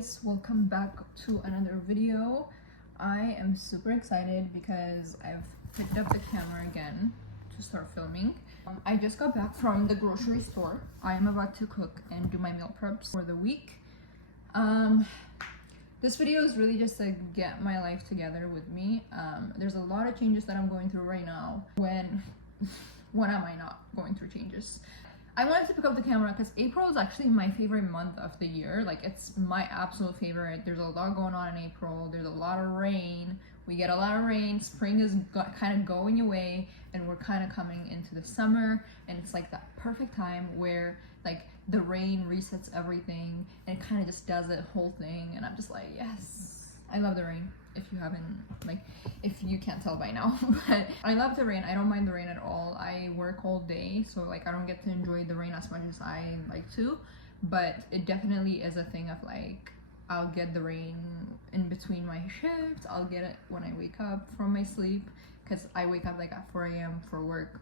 guys, welcome back to another video. I am super excited because I've picked up the camera again to start filming. I just got back from the grocery store. I am about to cook and do my meal preps for the week. This video is really just to get my life together with me. There's a lot of changes that I'm going through right now. When am I not going through changes? I wanted to pick up the camera because April is actually my favorite month of the year. Like, it's my absolute favorite. There's a lot going on in April. There's a lot of rain. We get a lot of rain. Spring is kind of going away, and we're kind of coming into the summer, and it's like that perfect time where like the rain resets everything and it kind of just does the whole thing, and I'm just like, yes, I love the rain. If you can't tell by now, but I love the rain. I don't mind the rain at all. I work all day, so like I don't get to enjoy the rain as much as I like to, but it definitely is a thing of like, I'll get the rain in between my shifts. I'll get it when I wake up from my sleep, because I wake up like at 4 a.m. for work,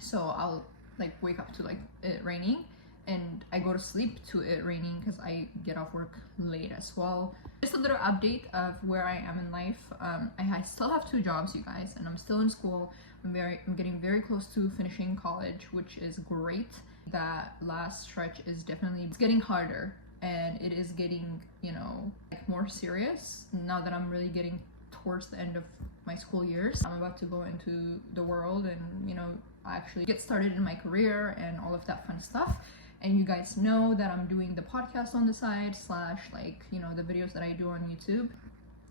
so I'll like wake up to like it raining, and I go to sleep to it raining because I get off work late as well. Just a little update of where I am in life. I still have 2 jobs, you guys, and I'm still in school. I'm getting very close to finishing college, which is great. That last stretch is definitely getting harder, and it is getting, you know, like more serious now that I'm really getting towards the end of my school years. I'm about to go into the world and, you know, actually get started in my career and all of that fun stuff. And you guys know that I'm doing the podcast on the side / like, you know, the videos that I do on YouTube.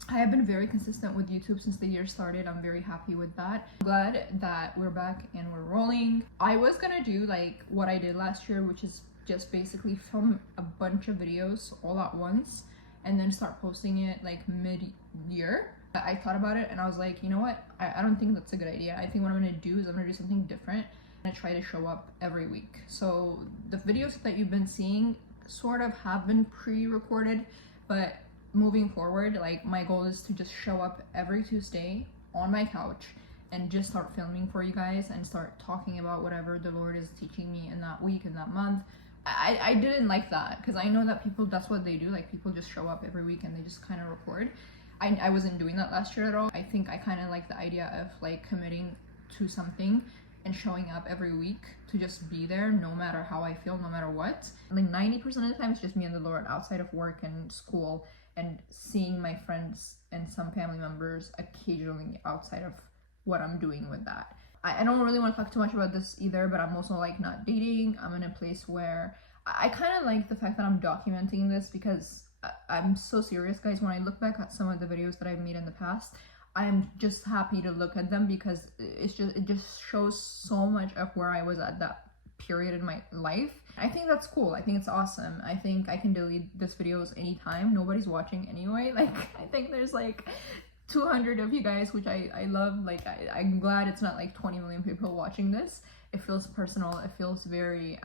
I have been very consistent with YouTube since the year started. I'm very happy with that. I'm glad that we're back and we're rolling. I was gonna do like what I did last year, which is just basically film a bunch of videos all at once and then start posting it like mid-year. I thought about it and I was like, you know what? I don't think that's a good idea. I think what I'm gonna do is I'm gonna do something different. I try to show up every week. So the videos that you've been seeing sort of have been pre-recorded, but moving forward, like, my goal is to just show up every Tuesday on my couch and just start filming for you guys and start talking about whatever the Lord is teaching me in that week, in that month. I didn't like that because I know that people, that's what they do. Like, people just show up every week and they just kind of record. I wasn't doing that last year at all. I think I kind of like the idea of like committing to something and showing up every week to just be there no matter how I feel, no matter what. Like 90% of the time it's just me and the Lord outside of work and school, and seeing my friends and some family members occasionally outside of what I'm doing with that. I don't really want to talk too much about this either, but I'm also like not dating. I'm in a place where I kind of like the fact that I'm documenting this, because I'm so serious, guys. When I look back at some of the videos that I've made in the past, I'm just happy to look at them because it just shows so much of where I was at that period in my life. I think that's cool. I think it's awesome. I think I can delete this videos anytime. Nobody's watching anyway. Like, I think there's like 200 of you guys, which I love. Like, I'm glad it's not like 20 million people watching this. It feels personal. It feels very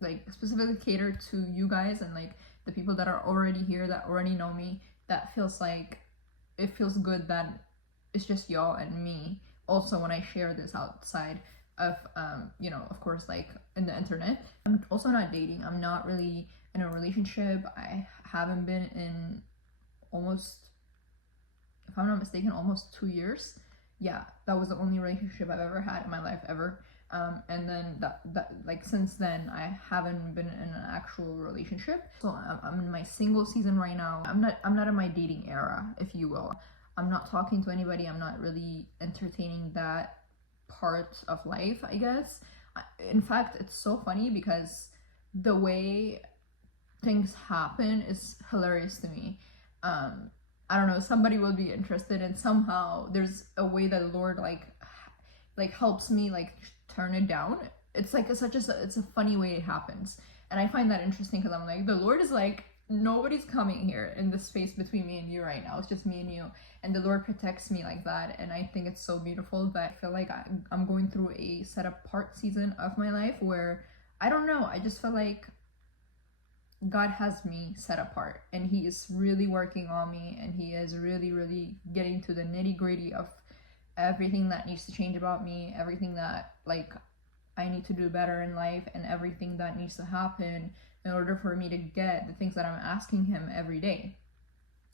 like specifically catered to you guys and like the people that are already here, that already know me. That feels like, it feels good that it's just y'all and me. Also, when I share this outside of, you know, of course, like in the internet. I'm also not dating. I'm not really in a relationship. I haven't been in almost, if I'm not mistaken, almost 2 years. Yeah, that was the only relationship I've ever had in my life ever. And then that like since then I haven't been in an actual relationship. So I'm in my single season right now. I'm not in my dating era, if you will. I'm not talking to anybody. I'm not really entertaining that part of life, I guess. In fact, it's so funny because the way things happen is hilarious to me. I don't know, somebody will be interested, and somehow there's a way that the Lord like helps me like turn it down. It's like it's a funny way it happens, and I find that interesting because I'm like, the Lord is like, nobody's coming here in the space between me and you right now. It's just me and you, and the Lord protects me like that, and I think it's so beautiful. That I feel like I'm going through a set apart season of my life where I don't know, I just feel like God has me set apart, and He is really working on me, and He is really getting to the nitty-gritty of everything that needs to change about me, everything that like I need to do better in life and everything that needs to happen in order for me to get the things that I'm asking him every day.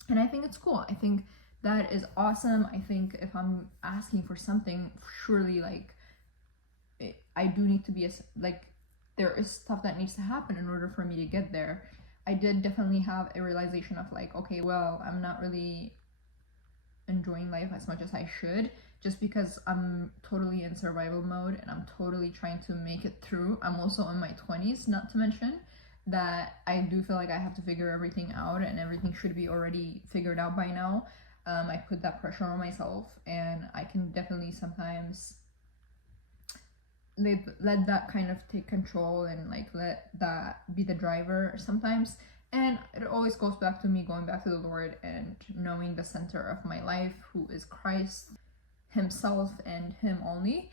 And I think it's cool. I think that is awesome. I think if I'm asking for something, surely like I do need to be like there is stuff that needs to happen in order for me to get there. I did definitely have a realization of like, okay, well, I'm not really enjoying life as much as I should, just because I'm totally in survival mode and I'm totally trying to make it through. I'm also in my 20s, not to mention that I do feel like I have to figure everything out and everything should be already figured out by now. I put that pressure on myself, and I can definitely sometimes let that kind of take control and like let that be the driver sometimes. And it always goes back to me going back to the Lord and knowing the center of my life, who is Christ himself and him only.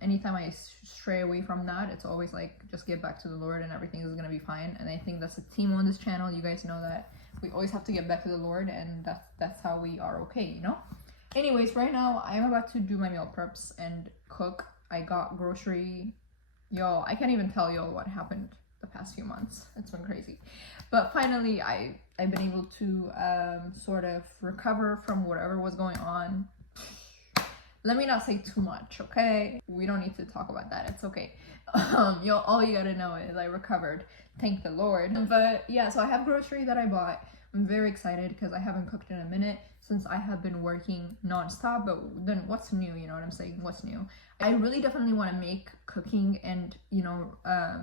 Anytime I stray away from that, it's always like, just get back to the Lord and everything is gonna be fine. And I think that's a theme on this channel. You guys know that we always have to get back to the Lord, and that's how we are okay, you know? Anyways, right now I am about to do my meal preps and cook. I got grocery. Yo, I can't even tell y'all what happened the past few months. It's been crazy. But finally, I've been able to sort of recover from whatever was going on. Let me not say too much, okay? We don't need to talk about that. It's okay. All you gotta know is I recovered. Thank the Lord. But yeah, so I have grocery that I bought. I'm very excited because I haven't cooked in a minute since I have been working non-stop. But then what's new? You know what I'm saying? What's new? I really definitely want to make cooking and, you know,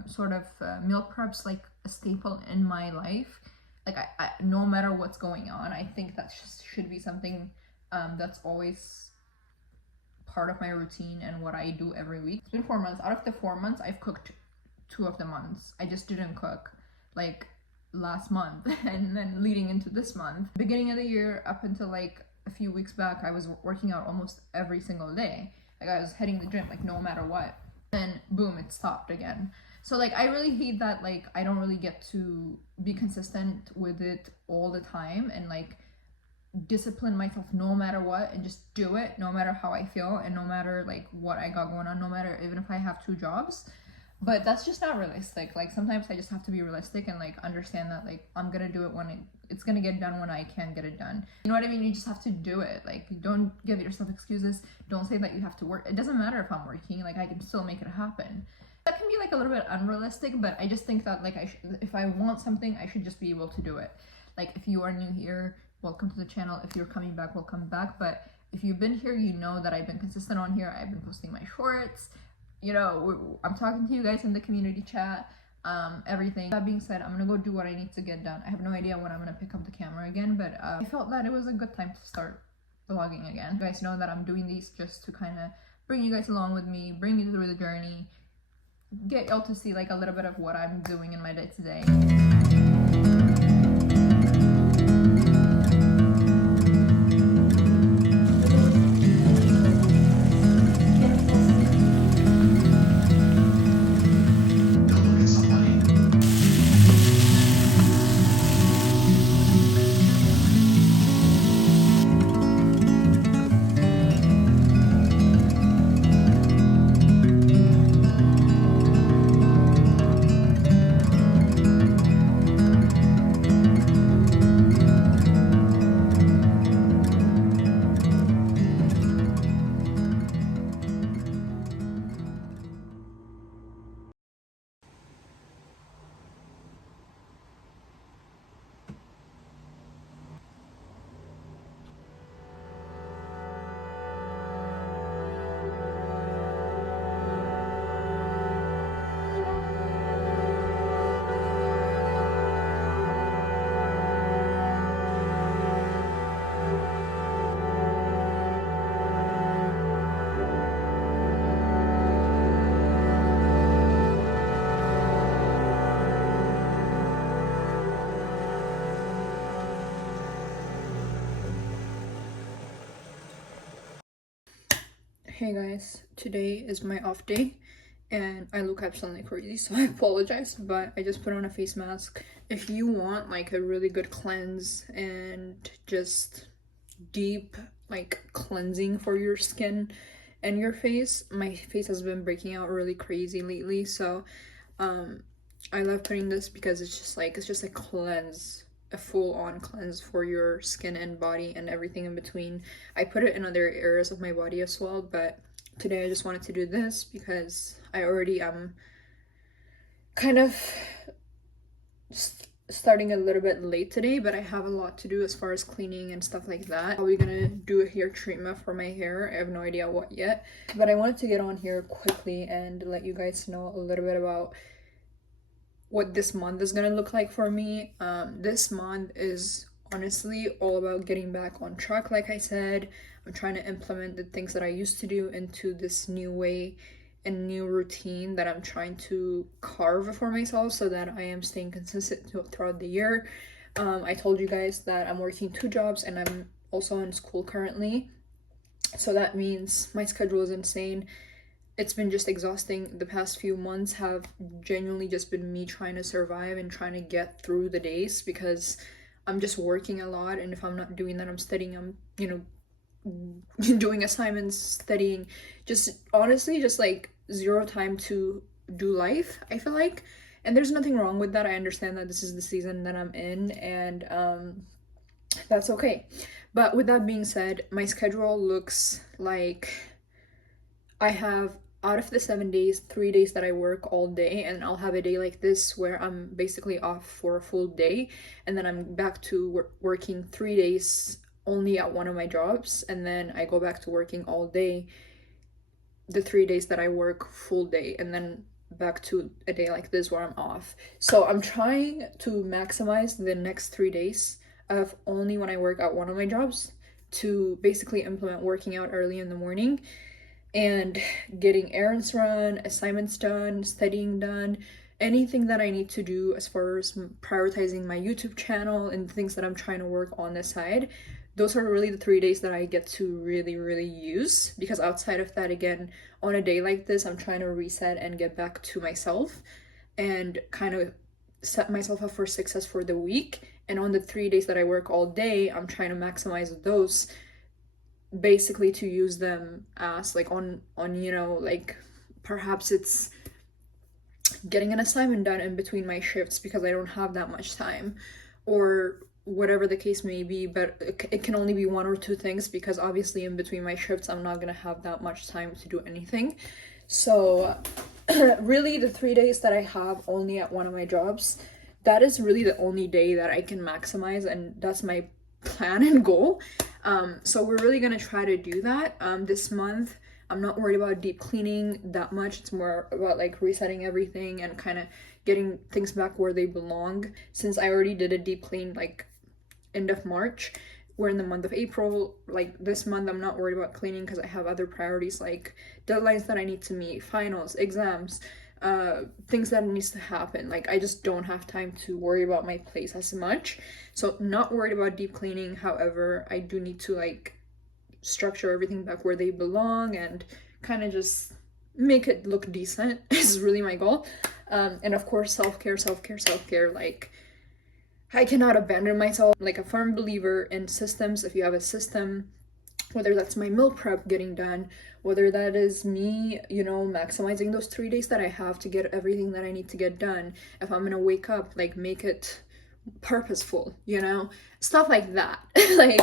sort of meal preps like a staple in my life. Like I no matter what's going on, I think that should be something that's always part of my routine and what I do every week. It's been 4 months. Out of the 4 months, I've cooked 2 of the months. I just didn't cook like last month and then leading into this month. Beginning of the year up until like a few weeks back, I was working out almost every single day. Like I was hitting the gym like no matter what. Then boom, it stopped again. So like I really hate that like I don't really get to be consistent with it all the time and like discipline myself no matter what and just do it no matter how I feel and no matter like what I got going on, no matter even if I have 2 jobs. But that's just not realistic. Like sometimes I just have to be realistic and like understand that like I'm gonna do it when it's gonna get done when I can get it done. You know what I mean? You just have to do it. Like don't give yourself excuses. Don't say that you have to work. It doesn't matter if I'm working, like I can still make it happen. That can be like a little bit unrealistic, but I just think that like if I want something, I should just be able to do it. Like if you are new here, welcome to the channel. If you're coming back, welcome back. But if you've been here, you know that I've been consistent on here. I've been posting my shorts. You know, I'm talking to you guys in the community chat, everything. That being said, I'm gonna go do what I need to get done. I have no idea when I'm gonna pick up the camera again, but I felt that it was a good time to start vlogging again. You guys know that I'm doing these just to kind of bring you guys along with me, bring you through the journey, get y'all to see like a little bit of what I'm doing in my day to day. Hey guys, today is my off day and I look absolutely crazy, so I apologize, but I just put on a face mask. If you want like a really good cleanse and just deep like cleansing for your skin and your face. My face has been breaking out really crazy lately, so I love putting this because it's just a cleanse, a full-on cleanse for your skin and body and everything in between. I put it in other areas of my body as well, but today I just wanted to do this because I already am kind of starting a little bit late today, but I have a lot to do as far as cleaning and stuff like that. Probably gonna do a hair treatment for my hair. I have no idea what yet, but I wanted to get on here quickly and let you guys know a little bit about what this month is gonna look like for me. This month is honestly all about getting back on track. Like I said, I'm trying to implement the things that I used to do into this new way and new routine that I'm trying to carve for myself so that I am staying consistent throughout the year. I told you guys that I'm working 2 jobs and I'm also in school currently, so that means my schedule is insane. It's been just exhausting. The past few months have genuinely just been me trying to survive and trying to get through the days because I'm just working a lot, and if I'm not doing that, I'm studying, I'm doing assignments, studying, just honestly just like zero time to do life, I feel like. And there's nothing wrong with that. I understand that this is the season that I'm in, and that's okay. But with that being said, my schedule looks like I have, out of the 7 days, 3 days that I work all day, and I'll have a day like this where I'm basically off for a full day, and then I'm back to working 3 days only at one of my jobs, and then I go back to working all day the 3 days that I work full day, and then back to a day like this where I'm off. So I'm trying to maximize the next 3 days of only when I work at one of my jobs to basically implement working out early in the morning and getting errands run, assignments done, studying done, anything that I need to do as far as prioritizing my YouTube channel and things that I'm trying to work on the side. Those are really the 3 days that I get to really use, because outside of that, again, on a day like this, I'm trying to reset and get back to myself and kind of set myself up for success for the week. And on the 3 days that I work all day, I'm trying to maximize those, basically to use them as like on like perhaps it's getting an assignment done in between my shifts because I don't have that much time, or whatever the case may be. But it can only be 1 or 2 things because obviously in between my shifts I'm not gonna have that much time to do anything. So really the 3 days that I have only at one of my jobs, that is really the only day that I can maximize, and that's my plan and goal. So we're really gonna try to do that this month. I'm not worried about deep cleaning that much. It's more about like resetting everything and kind of getting things back where they belong. Since I already did a deep clean like end of March, we're in the month of April. Like this month I'm not worried about cleaning because I have other priorities like deadlines that I need to meet, finals, exams, things that needs to happen. Like I just don't have time to worry about my place as much. So not worried about deep cleaning. However, I do need to like structure everything back where they belong and kind of just make it look decent is really my goal. And of course, self-care. Like I cannot abandon myself. Like a firm believer in systems. If you have a system, whether that's my meal prep getting done, whether that is me, maximizing those 3 days that I have to get everything that I need to get done. If I'm gonna wake up, like make it purposeful, stuff like that. Like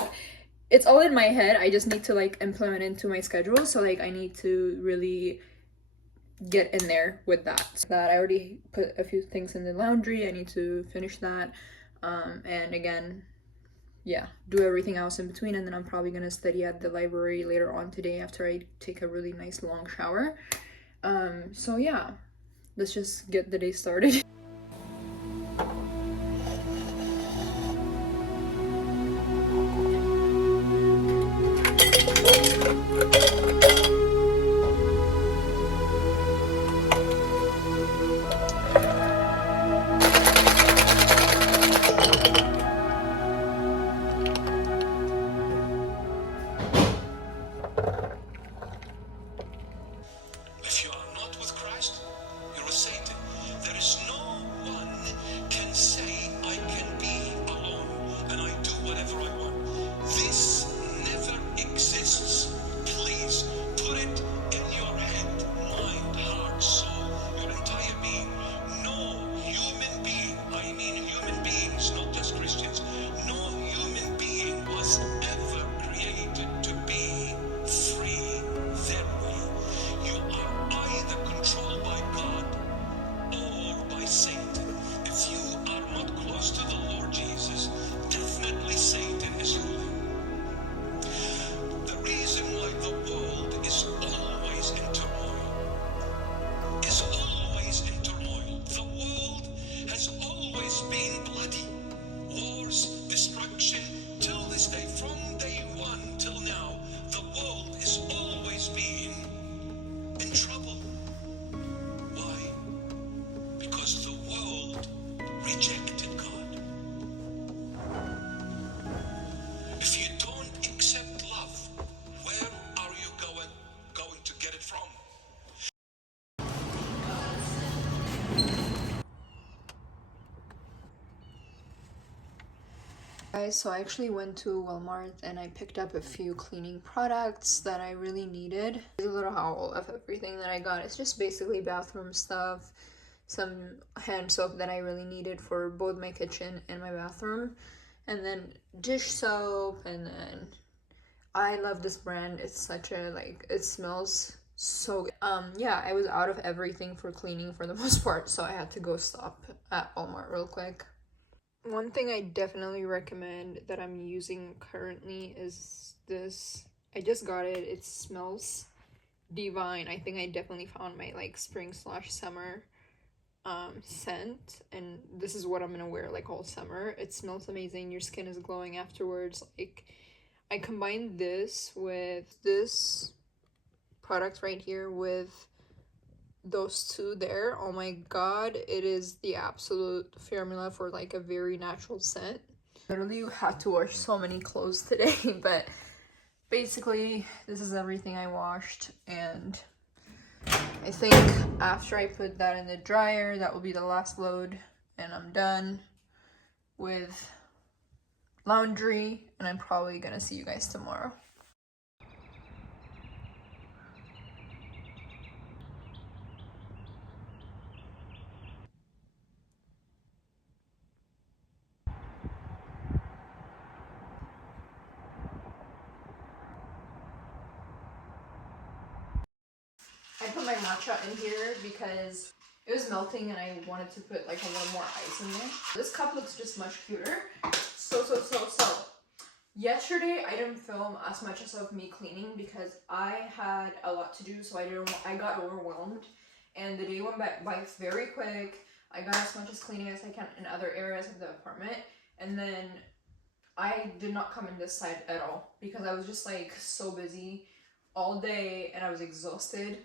it's all in my head. I just need to like implement into my schedule. So like I need to really get in there with that. So that I already put a few things in the laundry. I need to finish that. And again, yeah, do everything else in between, and then I'm probably gonna study at the library later on today after I take a really nice long shower. So yeah, let's just get the day started. If you are not with Christ, you're with Satan. There is no Guys, so I actually went to Walmart and I picked up a few cleaning products that I really needed. Here's a little haul of everything that I got. It's just basically bathroom stuff, some hand soap that I really needed for both my kitchen and my bathroom, and then dish soap, and then I love this brand. It's such a, like, it smells so good. Yeah, I was out of everything for cleaning for the most part, so I had to go stop at Walmart real quick. One thing I definitely recommend that I'm using currently is this. I just got it. It smells divine. I think I definitely found my like spring/summer scent, and this is what I'm gonna wear like all summer. It smells amazing. Your skin is glowing afterwards. Like, I combined this with this product right here with those two there. Oh my god, it is the absolute formula for like a very natural scent. Literally had to wash so many clothes today, but basically this is everything I washed, and I think after I put that in the dryer, that will be the last load, and I'm done with laundry, and I'm probably gonna see you guys tomorrow. I put my matcha in here because it was melting and I wanted to put like a little more ice in there. This cup looks just much cuter. So. Yesterday I didn't film as much as of me cleaning because I had a lot to do, so I got overwhelmed, and the day went by very quick. I got as much as cleaning as I can in other areas of the apartment, and then I did not come in this side at all because I was just like so busy all day and I was exhausted.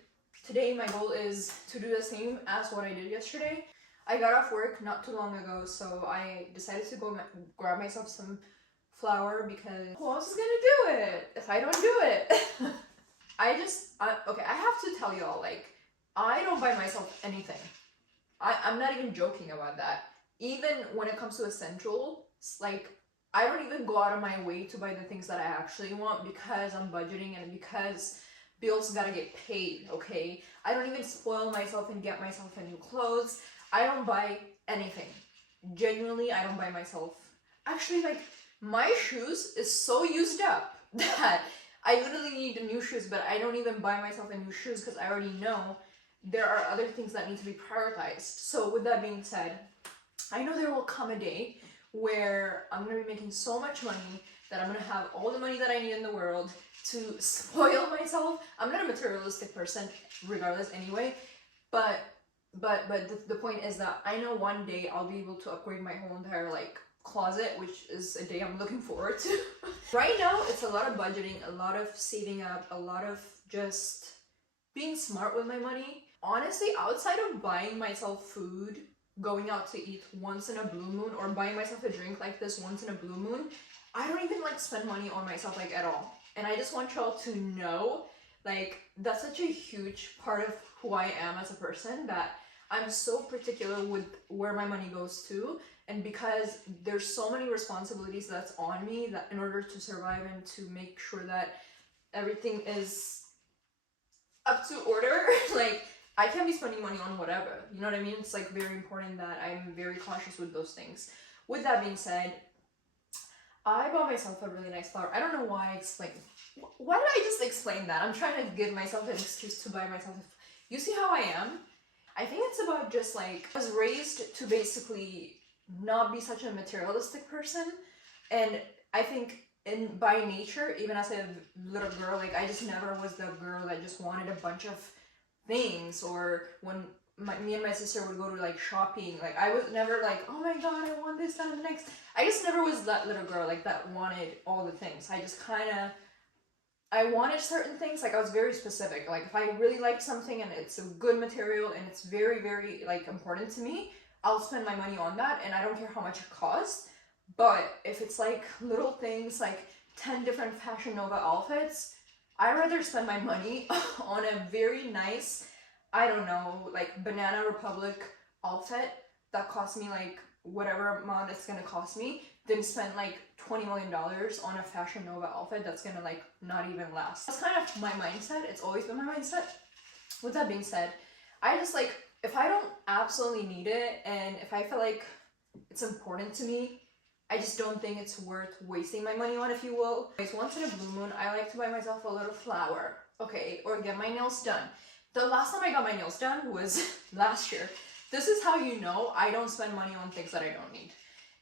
Today my goal is to do the same as what I did yesterday. I got off work not too long ago, so I decided to go grab myself some flour because who else is gonna do it if I don't do it? Okay, I have to tell y'all, like, I don't buy myself anything. I'm not even joking about that. Even when it comes to essentials, like, I don't even go out of my way to buy the things that I actually want because I'm budgeting and because bills gotta get paid, okay? I don't even spoil myself and get myself a new clothes. I don't buy anything. Genuinely, I don't buy myself. Actually, like, my shoes is so used up that I literally need new shoes, but I don't even buy myself a new shoes because I already know there are other things that need to be prioritized. So with that being said, I know there will come a day where I'm gonna be making so much money that I'm gonna have all the money that I need in the world to spoil myself. I'm not a materialistic person regardless anyway, but the point is that I know one day I'll be able to upgrade my whole entire like closet, which is a day I'm looking forward to. Right now it's a lot of budgeting, a lot of saving up, a lot of just being smart with my money. Honestly, outside of buying myself food, going out to eat once in a blue moon, or buying myself a drink like this once in a blue moon, I don't even like spend money on myself like at all. And I just want y'all to know, like, that's such a huge part of who I am as a person, that I'm so particular with where my money goes to. And because there's so many responsibilities that's on me, that in order to survive and to make sure that everything is up to order, like, I can't be spending money on whatever, you know what I mean? It's like very important that I'm very cautious with those things. With that being said, I bought myself a really nice flower. I don't know why I explained. Why did I just explain that? I'm trying to give myself an excuse to buy myself. You see how I am? I think it's about just like, I was raised to basically not be such a materialistic person, and I think by nature, even as a little girl, like, I just never was the girl that just wanted a bunch of things, or when me and my sister would go to like shopping, like, I was never like, oh my god, I want this, that, and the next. I just never was that little girl like that wanted all the things. I just kind of, I wanted certain things, like, I was very specific. Like, if I really liked something and it's a good material and it's very, very, like, important to me, I'll spend my money on that, and I don't care how much it costs. But if it's like little things, like 10 different Fashion Nova outfits, I'd rather spend my money on a very nice, I don't know, like Banana Republic outfit that costs me like whatever amount it's gonna cost me, than spend like $20 million on a Fashion Nova outfit that's gonna like not even last. That's kind of my mindset. It's always been my mindset. With that being said, I just like, if I don't absolutely need it and if I feel like it's important to me, I just don't think it's worth wasting my money on, if you will. Once in a blue moon, I like to buy myself a little flower, okay, or get my nails done. The last time I got my nails done was last year. This is how you know I don't spend money on things that I don't need.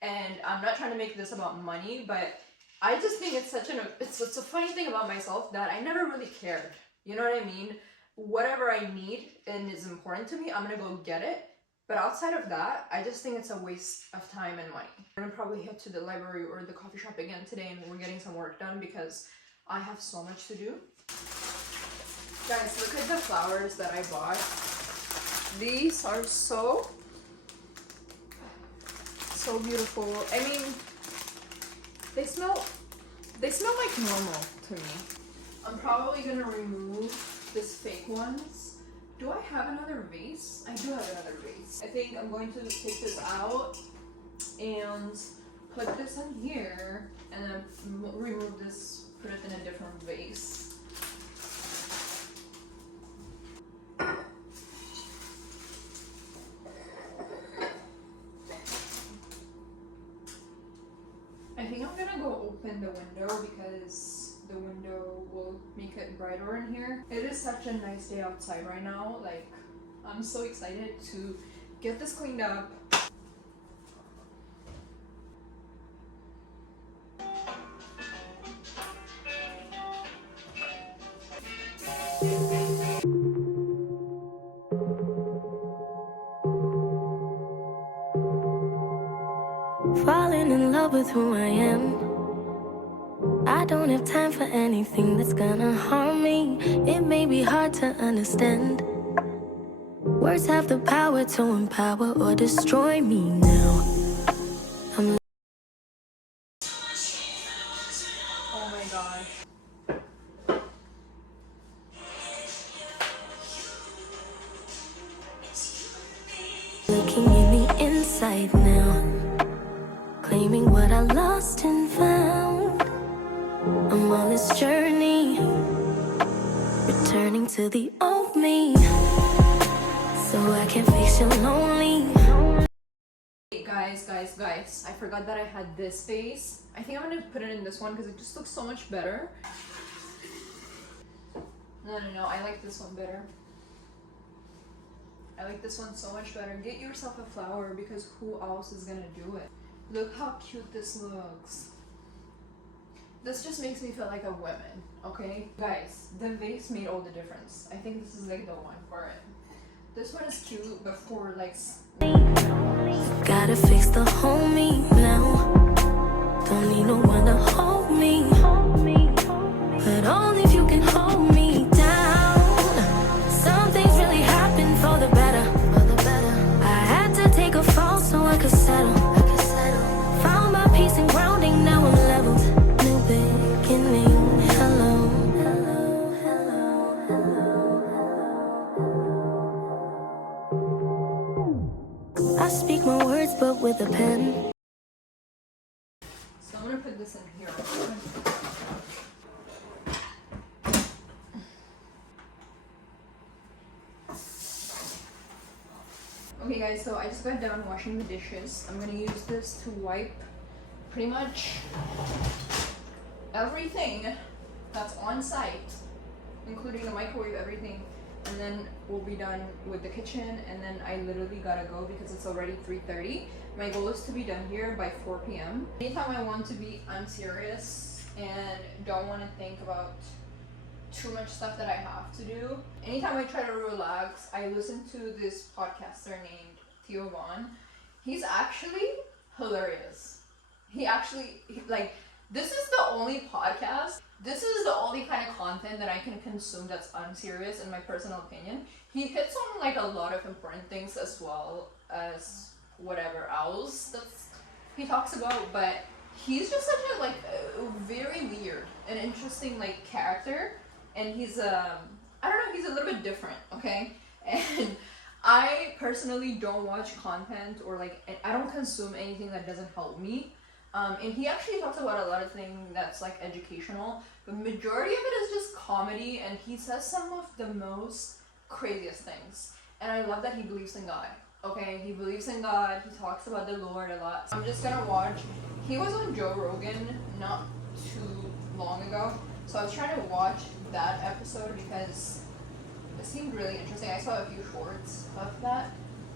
And I'm not trying to make this about money, but I just think it's it's a funny thing about myself that I never really cared. You know what I mean? Whatever I need and is important to me, I'm gonna go get it. But outside of that, I just think it's a waste of time and money. I'm gonna probably head to the library or the coffee shop again today and we're getting some work done because I have so much to do. Guys, look at the flowers that I bought. These are so beautiful. I mean, they smell like normal to me. I'm probably gonna remove this fake ones. Do I have another vase? I do have another vase. I think I'm going to take this out and put this in here and then remove this, put it in a different vase. I think I'm gonna go open the window because the window will make it brighter in here. It is such a nice day outside right now. Like, I'm so excited to get this cleaned up. Falling in love with who I am. I don't have time for anything that's gonna harm me. It may be hard to understand. Words have the power to empower or destroy me now. Oh my gosh. Looking in the inside now, claiming what I lost and found. I'm on this journey, returning to the old me, so I can face your lonely. Hey guys, I forgot that I had this vase. I think I'm gonna put it in this one because it just looks so much better. No, I like this one better. I like this one so much better. Get yourself a flower because who else is gonna do it? Look how cute this looks. This just makes me feel like a woman, okay? Guys, the vase made all the difference. I think this is like the one for it. This one is cute, but for like... Gotta fix the whole me now. Don't need no one to hold me, but only if you can hold me down. Some things really happen for the better. I had to take a fall so I could settle. Found my peace and grounding, now I'm leveled. New beginning, hello. I speak my words but with a pen. So I'm gonna put this in here. Okay guys, so I just got done washing the dishes. I'm gonna use this to wipe pretty much everything that's on site, including the microwave, everything. And then we'll be done with the kitchen, and then I literally gotta go because it's already 3:30. My goal is to be done here by 4 p.m. Anytime I want to be unserious and don't want to think about too much stuff that I have to do, anytime I try to relax, I listen to this podcaster named Theo Vaughn. He's actually hilarious. This is the only podcast, this is the only kind of content that I can consume that's unserious in my personal opinion. He hits on like a lot of important things as well as whatever else that he talks about, but he's just such a very weird and interesting like character, and he's I don't know, he's a little bit different, okay? And I personally don't watch content or I don't consume anything that doesn't help me. And he actually talks about a lot of things that's like educational. The majority of it is just comedy, and he says some of the most craziest things. And I love that he believes in God. Okay, he believes in God. He talks about the Lord a lot. So I'm just gonna watch. He was on Joe Rogan not too long ago, so I was trying to watch that episode because it seemed really interesting. I saw a few shorts of that,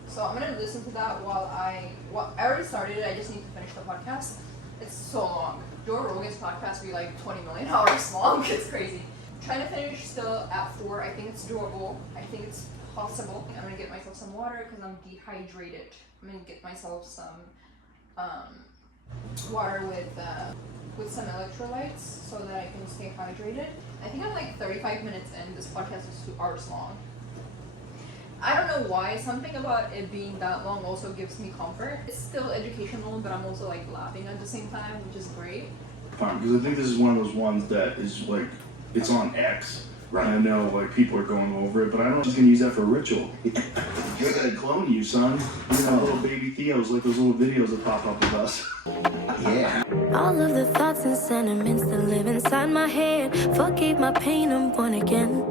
so I'm gonna listen to that while I already started it. I just need to finish the podcast. It's so long. Joe Rogan's podcast be like 20 million hours long. It's crazy. I'm trying to finish still at 4. I think it's doable. I think it's possible. I'm gonna get myself some water because I'm dehydrated. I'm gonna get myself some water with some electrolytes so that I can stay hydrated. I think I'm like 35 minutes in. This podcast is 2 hours long. I don't know why. Something about it being that long also gives me comfort. It's still educational, but I'm also like laughing at the same time, which is great. Fine, because I think this is one of those ones that is like, it's on X. Right. And I know like people are going over it, but I don't know if she's gonna use that for a ritual. You're gonna clone you, son. You know, little baby Theos, like those little videos that pop up with us. Yeah. All of the thoughts and sentiments that live inside my head. Forgave my pain, I'm born again.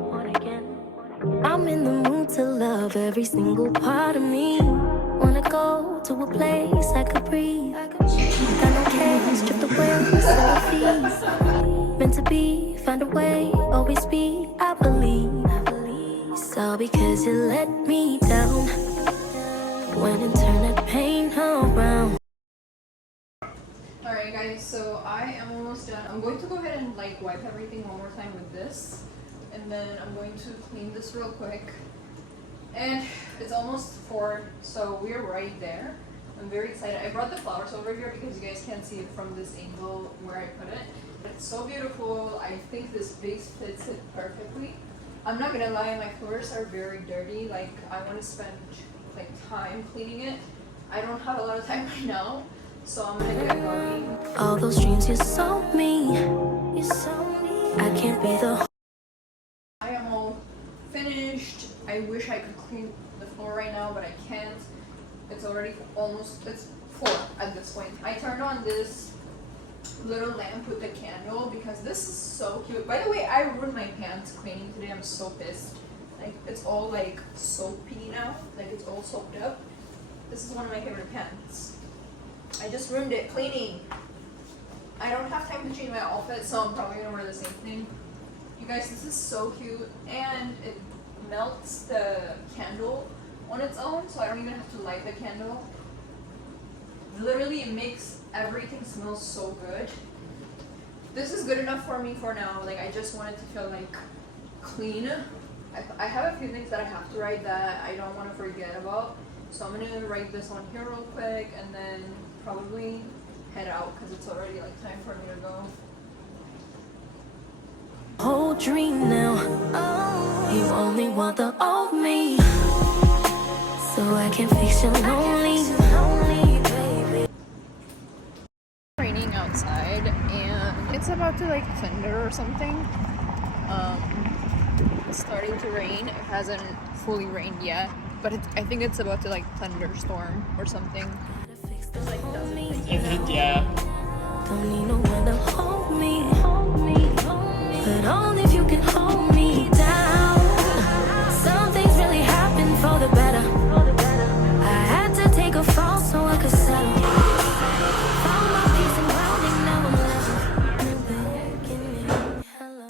I'm in the mood to love every single part of me. Wanna go to a place I could breathe. Got no cares, strip the wheels, selfies. Meant to be, find a way, always be, I believe. It's all because you let me down. When and turn that pain around. Alright guys, so I am almost done. I'm going to go ahead and like wipe everything one more time with this. And then I'm going to clean this real quick. And it's almost 4, so we're right there. I'm very excited. I brought the flowers over here because you guys can't see it from this angle where I put it. It's so beautiful. I think this vase fits it perfectly. I'm not gonna lie, my floors are very dirty. Like, I want to spend like time cleaning it. I don't have a lot of time right now, so I'm gonna get going. All those dreams you sold me, I can't be the. I am all finished. I wish I could clean the floor right now, but I can't. It's already it's 4 at this point. I turned on this little lamp with the candle because this is so cute. By the way, I ruined my pants cleaning today. I'm so pissed. Like, it's all like soapy now. Like, it's all soaked up. This is one of my favorite pants. I just ruined it cleaning. I don't have time to change my outfit, so I'm probably gonna wear the same thing. You guys, this is so cute, and it melts the candle on its own, so I don't even have to light the candle. Literally, it makes everything smell so good. This is good enough for me for now. Like, I just want it to feel like clean. I have a few things that I have to write that I don't want to forget about, so I'm gonna write this on here real quick and then probably head out because it's already like time for me to go. Whole dream now. You only want the old me, so I can fix your lonely. Raining outside and it's about to like thunder or something. It's starting to rain. It hasn't fully rained yet, but I think it's about to like thunderstorm or something. Yeah. Don't need no one to hold me, but only if you can hold me down. Some things really happen for the better. I had to take a fall so I could settle. Found my peace and grounding, now I'm level. Hello.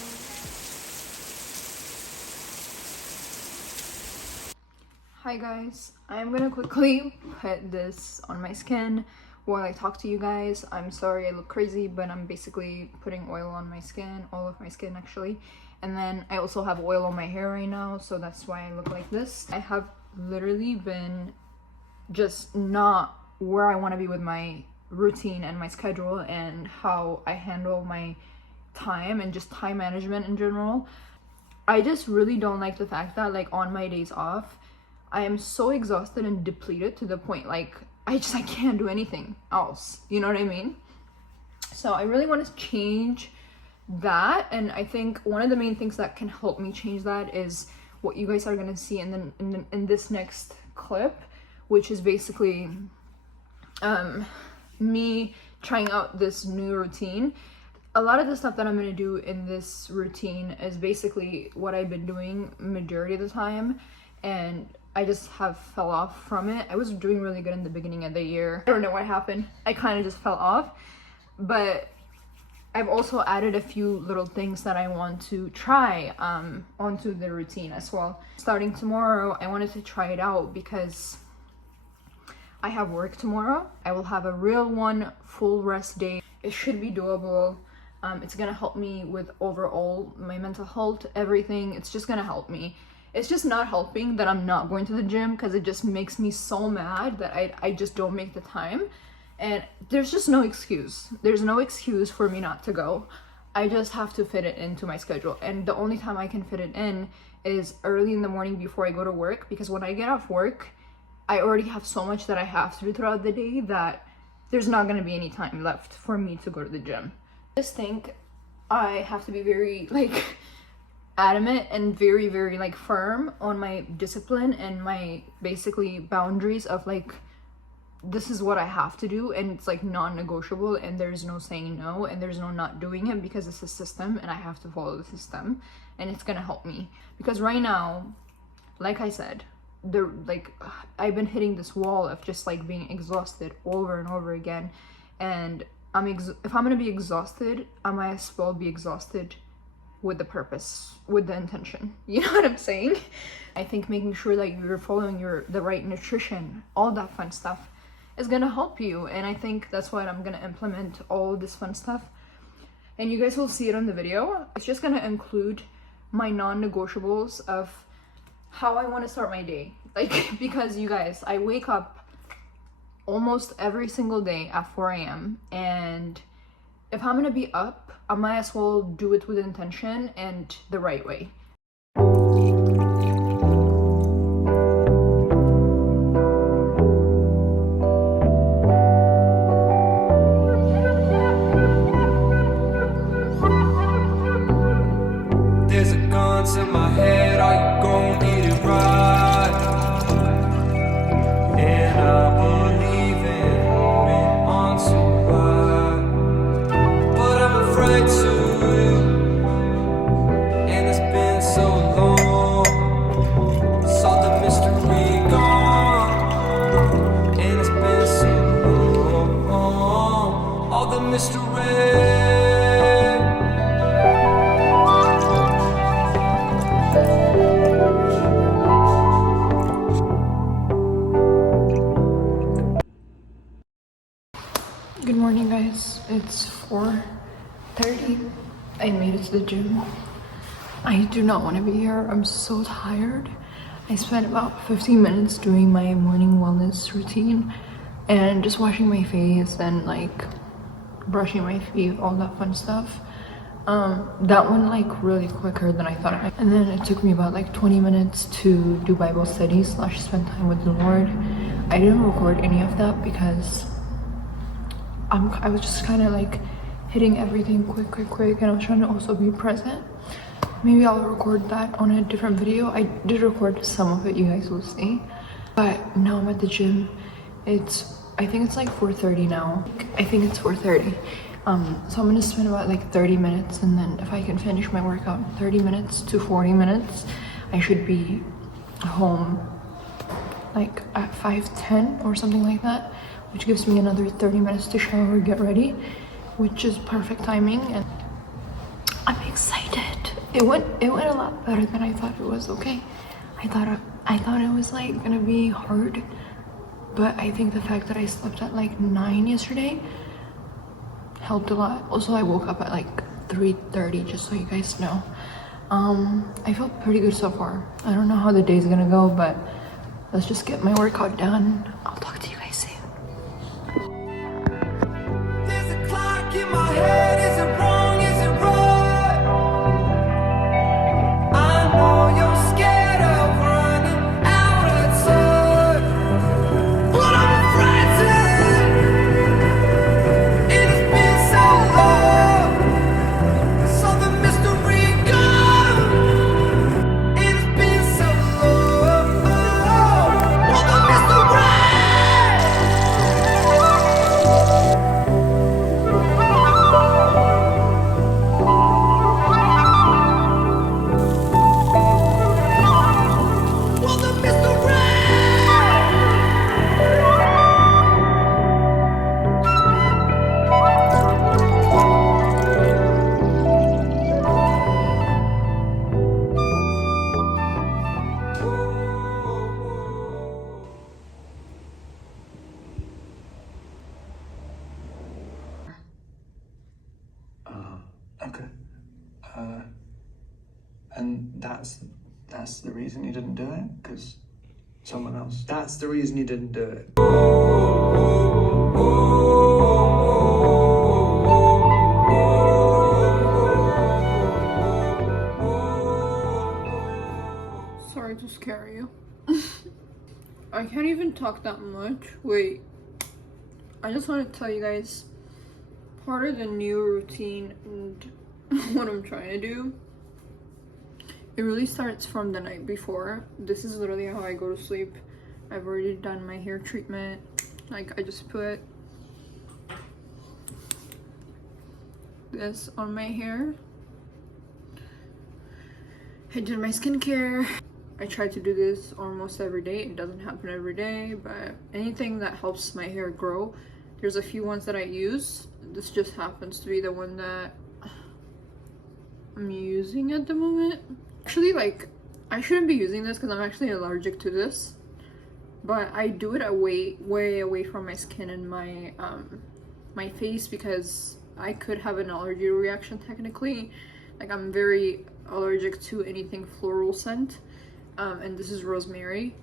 Hi guys, I'm gonna quickly put this on my skin while I talk to you guys. I'm sorry I look crazy, but I'm basically putting oil on my skin, all of my skin actually. And then I also have oil on my hair right now, so that's why I look like this. I have literally been just not where I want to be with my routine and my schedule and how I handle my time and just time management in general. I just really don't like the fact that like on my days off, I am so exhausted and depleted to the point like I can't do anything else. You know what I mean? So I really want to change that, and I think one of the main things that can help me change that is what you guys are gonna see in this next clip, which is basically me trying out this new routine. A lot of the stuff that I'm gonna do in this routine is basically what I've been doing majority of the time, and I just have fell off from it. I was doing really good in the beginning of the year. I don't know what happened. I kind of just fell off, but I've also added a few little things that I want to try onto the routine as well. Starting tomorrow, I wanted to try it out because I have work tomorrow. I will have a real one full rest day. It should be doable. It's gonna help me with overall my mental health, everything. It's just gonna help me. It's just not helping that I'm not going to the gym, because it just makes me so mad that I just don't make the time. And there's just no excuse. There's no excuse for me not to go. I just have to fit it into my schedule. And the only time I can fit it in is early in the morning before I go to work, because when I get off work, I already have so much that I have to do throughout the day that there's not gonna be any time left for me to go to the gym. I just think I have to be very like adamant and very, very like firm on my discipline and my basically boundaries of like, this is what I have to do, and it's like non-negotiable, and there's no saying no, and there's no not doing it, because it's a system and I have to follow the system, and it's gonna help me. Because right now, like I said, I've been hitting this wall of just like being exhausted over and over again, and if I'm gonna be exhausted, I might as well be exhausted with the purpose, with the intention. You know what I'm saying? I think making sure that you're following the right nutrition, all that fun stuff, is gonna help you. And I think that's what I'm gonna implement, all this fun stuff. And you guys will see it on the video. It's just gonna include my non-negotiables of how I want to start my day. Like, because you guys, I wake up almost every single day at 4 a.m. and if I'm gonna be up, I might as well do it with intention and the right way. There's a gun to my head, are you gon' get it right? And I believe in holding on to why, but I'm afraid to. And it's been so long, saw the mystery gone. And it's been so long, all the mystery. Good morning, guys. It's 4:30. I made it to the gym. I do not want to be here. I'm so tired. I spent about 15 minutes doing my morning wellness routine and just washing my face and like brushing my teeth, all that fun stuff. That went like really quicker than I thought. And then it took me about like 20 minutes to do Bible studies / spend time with the Lord. I didn't record any of that because I was just kind of like hitting everything quick, and I was trying to also be present. Maybe I'll record that on a different video. I did record some of it, you guys will see. But now I'm at the gym. I think it's like 4:30 now. I think it's 4:30. So I'm gonna spend about like 30 minutes, and then if I can finish my workout in 30 minutes to 40 minutes, I should be home like at 5:10 or something like that, which gives me another 30 minutes to shower, get ready, which is perfect timing. And I'm excited. It went a lot better than I thought it was. Okay, I thought it was like gonna be hard, but I think the fact that I slept at like 9 yesterday helped a lot. Also, I woke up at like 3:30, just so you guys know. I felt pretty good so far. I don't know how the day's gonna go, but let's just get my workout done. I'll talk to you guys soon. There's a clock in my head, is it wrong, is it right? I know you're scared of running out of time, but I'm afraid to. And it's been so long, saw the mystery gone. And it's been so long, all the mystery. And that's the reason you didn't do it? Because someone else. That's the reason you didn't do it. Sorry to scare you. I can't even talk that much. Wait. I just want to tell you guys part of the new routine and what I'm trying to do. It really starts from the night before. This is literally how I go to sleep. I've already done my hair treatment. Like, I just put this on my hair. I did my skincare. I try to do this almost every day. It doesn't happen every day, but anything that helps my hair grow. There's a few ones that I use. This just happens to be the one that I'm using at the moment. Actually, like, I shouldn't be using this because I'm actually allergic to this, but I do it way away from my skin and my my face because I could have an allergy reaction technically. Like, I'm very allergic to anything floral scent, and this is rosemary,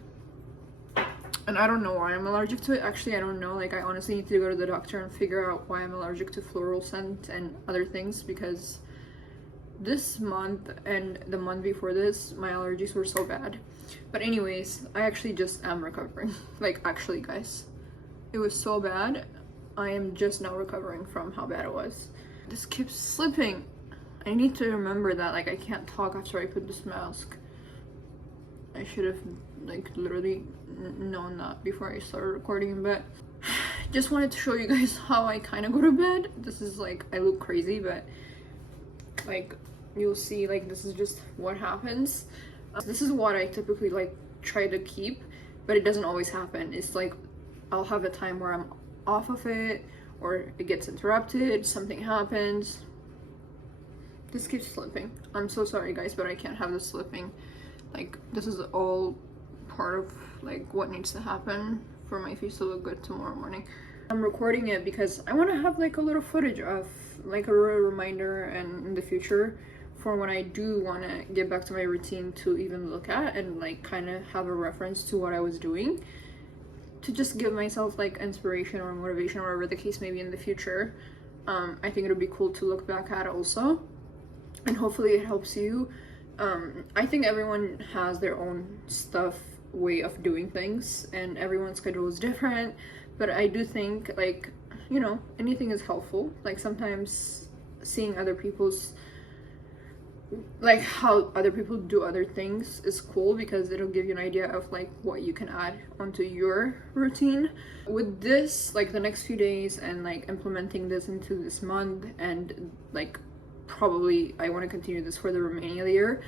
and I don't know why I'm allergic to it. Actually, I don't know. Like, I honestly need to go to the doctor and figure out why I'm allergic to floral scent and other things, because this month and the month before this, my allergies were so bad. But anyways, I actually just am recovering. Like, actually, guys, it was so bad. I am just now recovering from how bad it was. This keeps slipping. I need to remember that, like, I can't talk after I put this mask. I should have, like, literally known that before I started recording, but just wanted to show you guys how I kind of go to bed. This is, like, I look crazy, but, like, you'll see, like, this is just what happens. This is what I typically, like, try to keep, but it doesn't always happen. It's like, I'll have a time where I'm off of it, or it gets interrupted, something happens. This keeps slipping. I'm so sorry, guys, but I can't have this slipping. Like, this is all part of, like, what needs to happen for my face to look good tomorrow morning. I'm recording it because I want to have, like, a little footage of, like, a real reminder, and in the future for when I do want to get back to my routine to even look at and, like, kind of have a reference to what I was doing, to just give myself, like, inspiration or motivation, or whatever the case may be in the future. I think it'll be cool to look back at also, and hopefully it helps you. I think everyone has their own way of doing things, and everyone's schedule is different, but I do think, like, you know, anything is helpful. Like, sometimes seeing other people's, like, how other people do other things is cool, because it'll give you an idea of, like, what you can add onto your routine. With this, like, the next few days and, like, implementing this into this month, and, like, probably I want to continue this for the remaining of the year.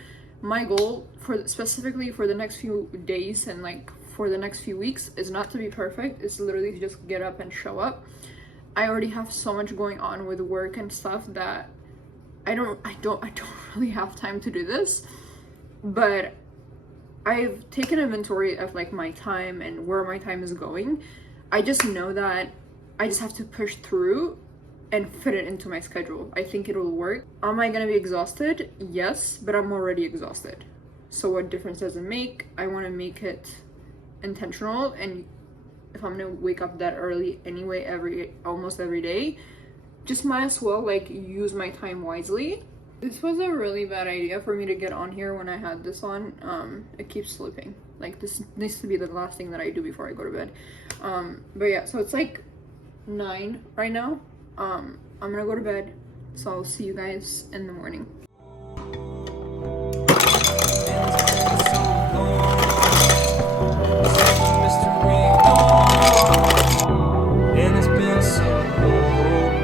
My goal specifically for the next few days and, like, for the next few weeks is not to be perfect. It's literally to just get up and show up. I already have so much going on with work and stuff that I don't really have time to do this, but I've taken inventory of, like, my time and where my time is going. I just know that I just have to push through and fit it into my schedule. I think it'll work. Am I gonna be exhausted? Yes, but I'm already exhausted. So what difference does it make? I want to make it intentional, and if I'm gonna wake up that early anyway, almost every day, just might as well, like, use my time wisely. This was a really bad idea for me to get on here when I had this on. It keeps slipping. Like, this needs to be the last thing that I do before I go to bed. But yeah, so it's like 9 right now. I'm gonna go to bed, so I'll see you guys in the morning. And it's been so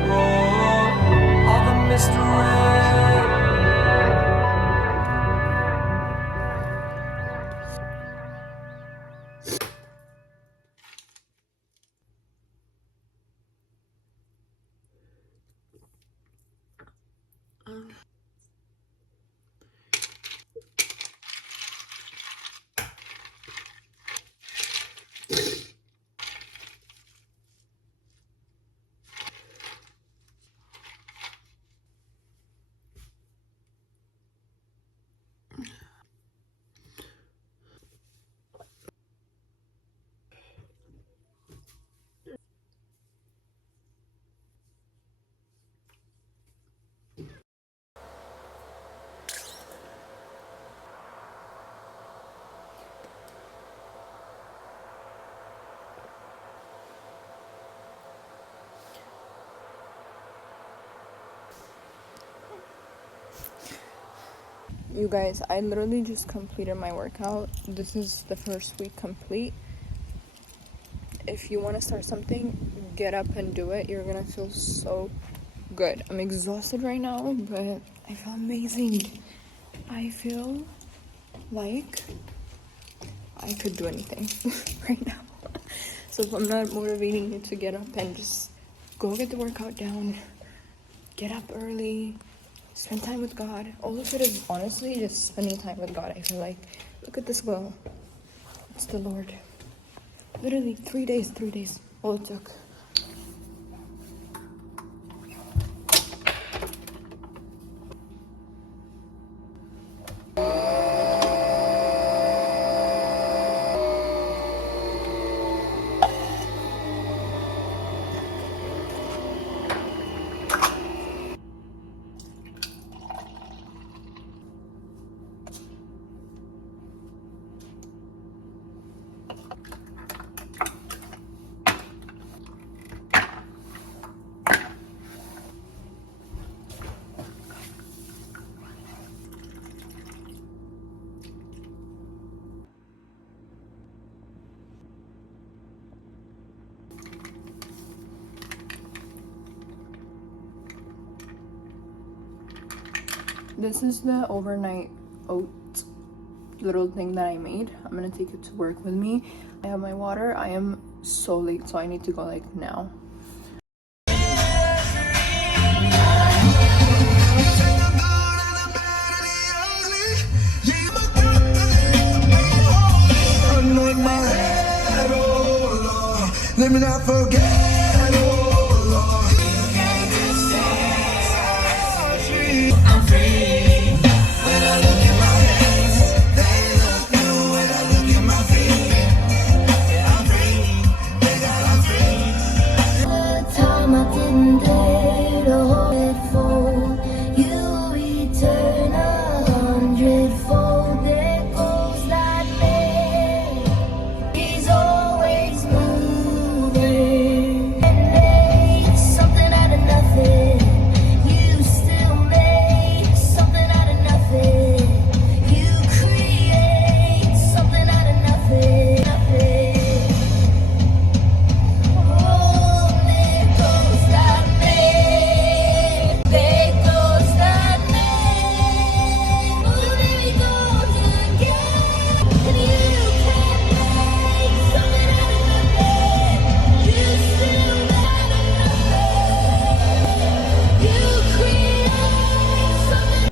long, all the mystery. You guys, I literally just completed my workout. This is the first week complete. If you want to start something, get up and do it. You're gonna feel so good. I'm exhausted right now, but I feel amazing. I feel like I could do anything right now. So if I'm not motivating you to get up and just go get the workout down, get up early, spend time with God. All of it is honestly just spending time with God. I feel like, look at this glow. It's the Lord. Literally 3 days, all it took. This is the overnight oat little thing that I made. I'm gonna take it to work with me. I have my water. I am so late, so I need to go like now. Let me not forget, oh Lord. I'm free. When I look at my hands, they look new. When I look at my feet, yeah, I'm free. Thank God I'm free. The time I didn't dare to hold it full, you return 100-fold. There goes that man. He's always moving and makes something out of nothing. You still make something out of nothing. You create something out of nothing. Oh, there goes that man. There goes that man. Oh, there he goes again. And you can make something out of nothing. You still out of nothing. You create something.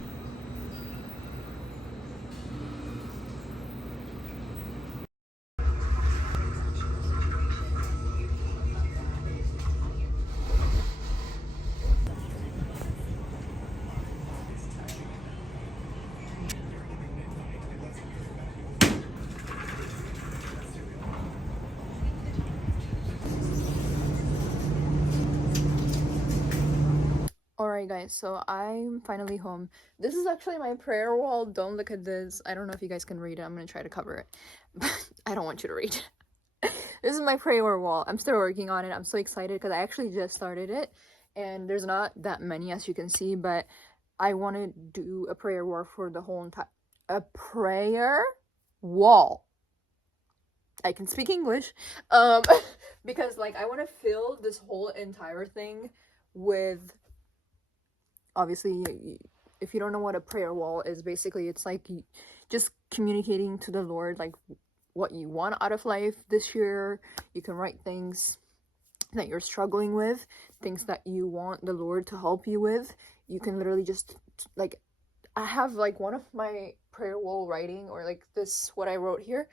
Alright guys, so I'm finally home. This is actually my prayer wall. Don't look at this. I don't know if you guys can read it. I'm gonna try to cover it. But I don't want you to read. This is my prayer wall. I'm still working on it. I'm so excited because I actually just started it. And there's not that many as you can see, but I want to do a prayer wall for the whole entire... A prayer wall. I can speak English. Because like I want to fill this whole entire thing with... Obviously, if you don't know what a prayer wall is, basically it's like just communicating to the Lord like what you want out of life this year. You can write things that you're struggling with, things that you want the Lord to help you with. You can literally just like, I have like one of my prayer wall writing, or like this, what I wrote here,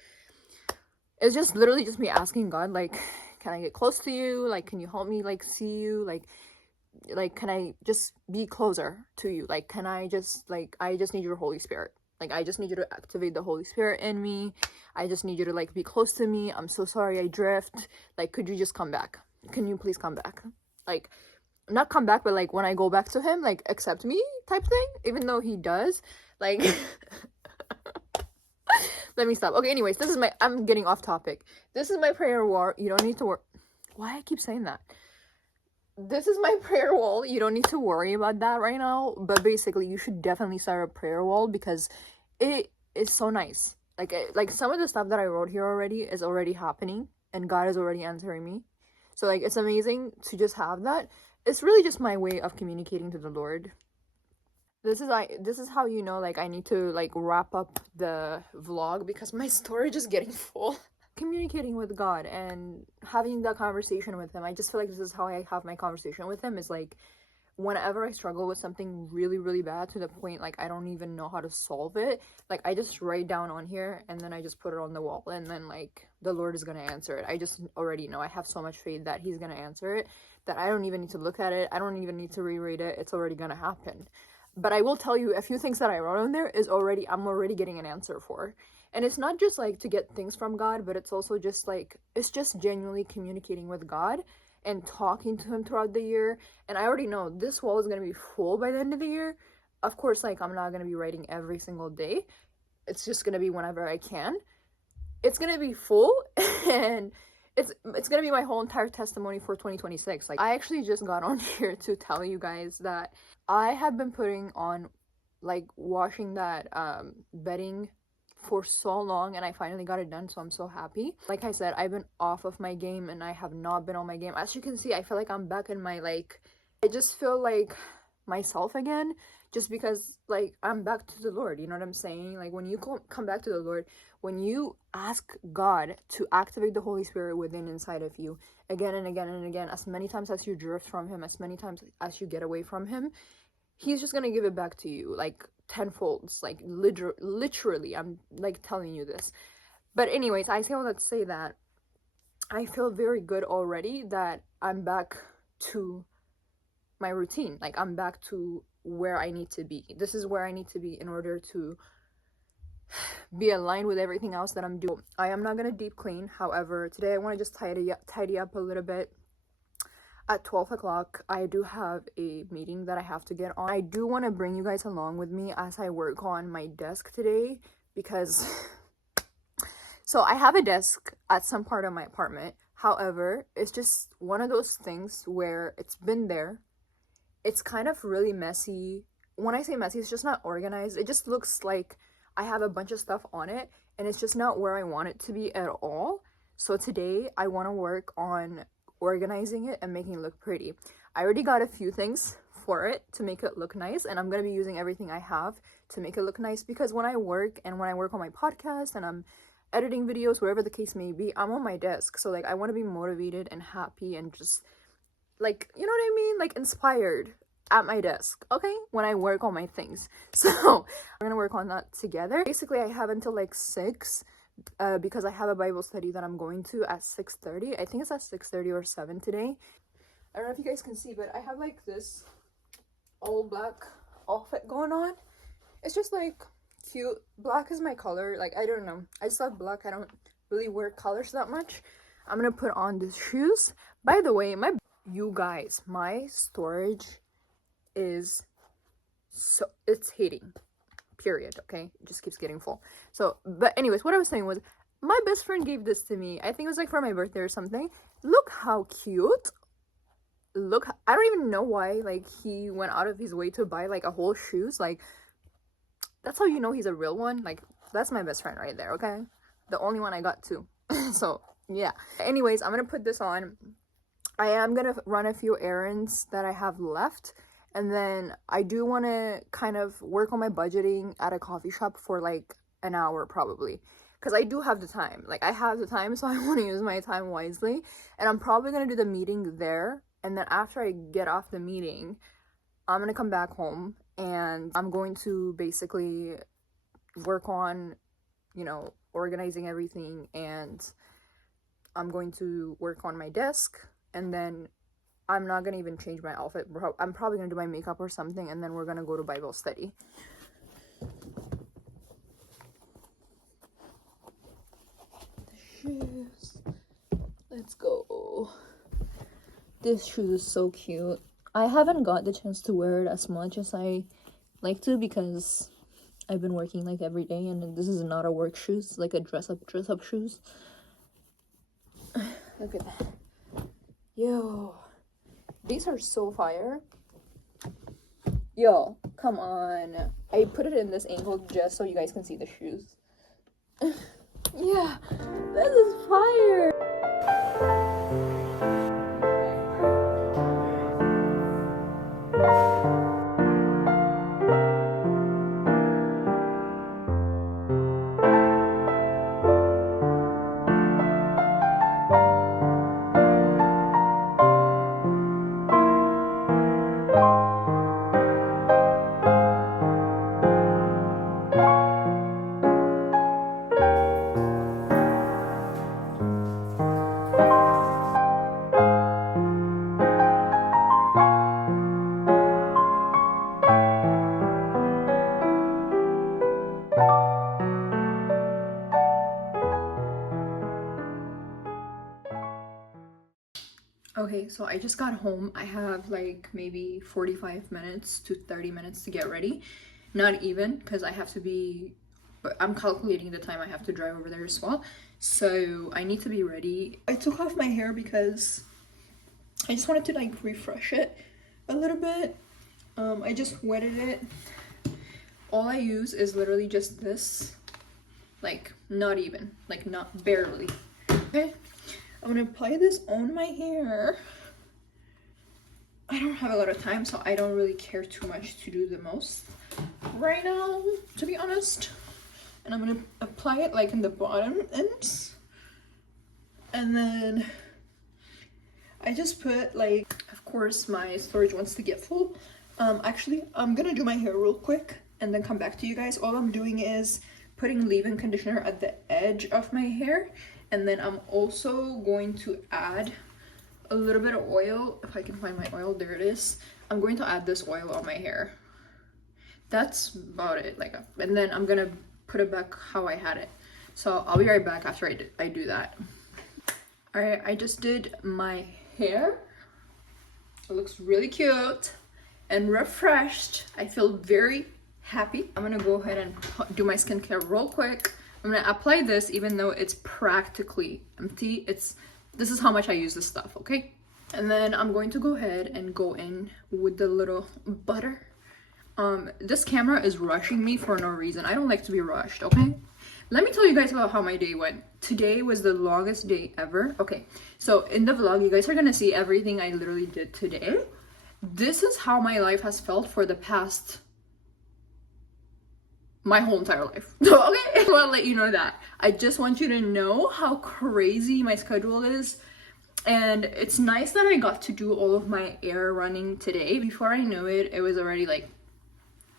is just literally just me asking God, like, can I get close to you? Like, can you help me like see you? Like can I just be closer to you? Like, can I just like, I just need your Holy Spirit. Like, I just need you to activate the Holy Spirit in me. I just need you to like be close to me. I'm so sorry I drift. Like, could you just come back? Can you please come back? Like, not come back, but like when I go back to him, like accept me type thing, even though he does. Like let me stop. Okay, anyways, this is my, I'm getting off topic. This is my prayer war. You don't need to work. Why I keep saying that? this is my prayer wall. You don't need to worry about that right now, but basically you should definitely start a prayer wall because it is so nice. Like some of the stuff that I wrote here already is already happening and God is already answering me. So like it's amazing to just have that. It's really just my way of communicating to the Lord. This is how you know like I need to like wrap up the vlog because my storage is getting full. Communicating with God and having that conversation with him. I just feel like this is how I have my conversation with him, is like whenever I struggle with something really, really bad to the point like I don't even know how to solve it, like I just write down on here and then I just put it on the wall and then like the Lord is gonna answer it. I just already know. I have so much faith that he's gonna answer it that I don't even need to look at it. I don't even need to reread it. It's already gonna happen. But I will tell you a few things that I wrote on there is already, I'm already getting an answer for. And it's not just like to get things from God, but it's also just like, it's just genuinely communicating with God and talking to him throughout the year. And I already know this wall is going to be full by the end of the year. Of course, like I'm not going to be writing every single day. It's just going to be whenever I can. It's going to be full and it's going to be my whole entire testimony for 2026. Like I actually just got on here to tell you guys that I have been putting on like washing that bedding for so long and I finally got it done, so I'm so happy. Like I said, I've been off of my game and I have not been on my game. As you can see, I feel like I'm back in my like, I just feel like myself again, just because like I'm back to the Lord, you know what I'm saying? Like when you come back to the Lord, when you ask God to activate the Holy Spirit within inside of you again and again and again, as many times as you drift from him, as many times as you get away from him, he's just gonna give it back to you like tenfolds, like literally. I'm like telling you this. But anyways, I say all that to say that I feel very good already that I'm back to my routine. Like I'm back to where I need to be. This is where I need to be in order to be aligned with everything else that I'm doing. I am not gonna deep clean. However, today I want to just tidy up a little bit. At 12 o'clock, I do have a meeting that I have to get on. I do want to bring you guys along with me as I work on my desk today because so I have a desk at some part of my apartment. However, it's just one of those things where it's been there. It's kind of really messy. When I say messy, it's just not organized. It just looks like I have a bunch of stuff on it and it's just not where I want it to be at all. So today I want to work on organizing it and making it look pretty. I already got a few things for it to make it look nice, and I'm gonna be using everything I have to make it look nice because when I work on my podcast and I'm editing videos, wherever the case may be, I'm on my desk. So like I want to be motivated and happy and just like, you know what I mean, like inspired at my desk, okay, when I work on my things. So we're gonna work on that together. Basically I have until like 6 because I have a Bible study that I'm going to at 6:30. I think it's at 6:30 or 7 today. I don't know if you guys can see, but I have like this all black outfit going on. It's just like cute. Black is my color. Like I don't know, I just love black. I don't really wear colors that much. I'm gonna put on these shoes. By the way, you guys, my storage is so, it's hitting, period. Okay, it just keeps getting full. So but anyways, what I was saying was my best friend gave this to me. I think it was like for my birthday or something. Look how cute. Look, I don't even know why like he went out of his way to buy like a whole shoes. Like that's how you know he's a real one. Like that's my best friend right there. Okay, the only one I got too. So yeah, anyways, I'm gonna put this on. I am gonna run a few errands that I have left. And then I do want to kind of work on my budgeting at a coffee shop for like an hour probably. Because I do have the time. Like I have the time, so I want to use my time wisely. And I'm probably going to do the meeting there. And then after I get off the meeting, I'm going to come back home. And I'm going to basically work on, you know, organizing everything. And I'm going to work on my desk. And then I'm not gonna even change my outfit. I'm probably gonna do my makeup or something, and then we're gonna go to Bible study. The shoes. Let's go. This shoe is so cute. I haven't got the chance to wear it as much as I like to because I've been working like every day, and this is not a work shoes. It's like a dress up shoes. Look at that. Yo. These are so fire. Yo, come on. I put it in this angle just so you guys can see the shoes. Yeah, this is fire. Okay, so I just got home. I have like maybe 45 minutes to 30 minutes to get ready. Not even, because I have to be, but I'm calculating the time I have to drive over there as well. So I need to be ready. I took off my hair because I just wanted to like refresh it a little bit. I just wetted it. All I use is literally just this, like not even, like not barely. Okay. I'm gonna apply this on my hair. I don't have a lot of time, so I don't really care too much to do the most right now, to be honest. And I'm gonna apply it like in the bottom ends. And then I just put like, of course, my storage wants to get full. Actually, I'm gonna do my hair real quick and then come back to you guys. All I'm doing is putting leave-in conditioner at the edge of my hair. And then I'm also going to add a little bit of oil. If I can find my oil, there it is. I'm going to add this oil on my hair. That's about it. Like, and then I'm gonna put it back how I had it. So I'll be right back after I do that. All right, I just did my hair. It looks really cute and refreshed. I feel very happy. I'm gonna go ahead and do my skincare real quick. I'm gonna apply this even though it's practically empty. This is how much I use this stuff, okay? And then I'm going to go ahead and go in with the little butter. This camera is rushing me for no reason. I don't like to be rushed, okay? Let me tell you guys about how my day went. Today was the longest day ever. Okay, so in the vlog, you guys are gonna see everything I literally did today. This is how my life has felt for the past my whole entire life. Okay, I'll let you know that. I just want you to know how crazy my schedule is. And it's nice that I got to do all of my air running today. Before I knew it, it was already like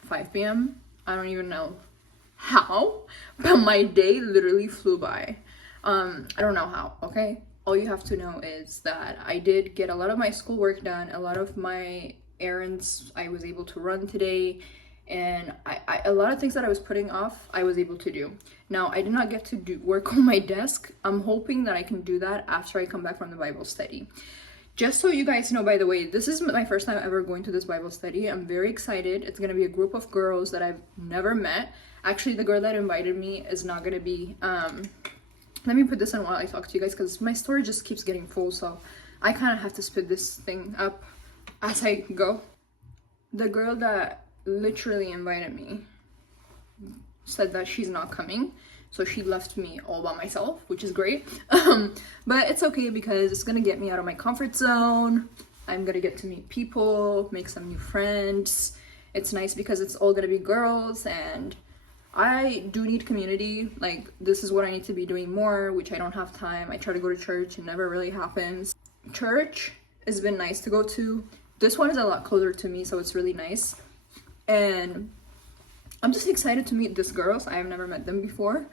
5 p.m. I don't even know how, but my day literally flew by. I don't know how, okay? All you have to know is that I did get a lot of my schoolwork done, a lot of my errands I was able to run today, and a lot of things that I was putting off, I was able to do. Now, I did not get to work on my desk. I'm hoping that I can do that after I come back from the Bible study. Just so you guys know, by the way, this is my first time ever going to this Bible study. I'm very excited. It's gonna be a group of girls that I've never met. Actually, the girl that invited me is not gonna be, let me put this in while I talk to you guys, because my storage just keeps getting full, so I kind of have to split this thing up as I go. The girl that literally invited me said that she's not coming, so she left me all by myself, which is great. But it's okay because it's gonna get me out of my comfort zone. I'm gonna get to meet people, make some new friends. It's nice because it's all gonna be girls, and I do need community. Like, this is what I need to be doing more, which I don't have time. I try to go to church, it never really happens. Church has been nice to go to. This one is a lot closer to me, so it's really nice. And I'm just excited to meet these girls. I have never met them before.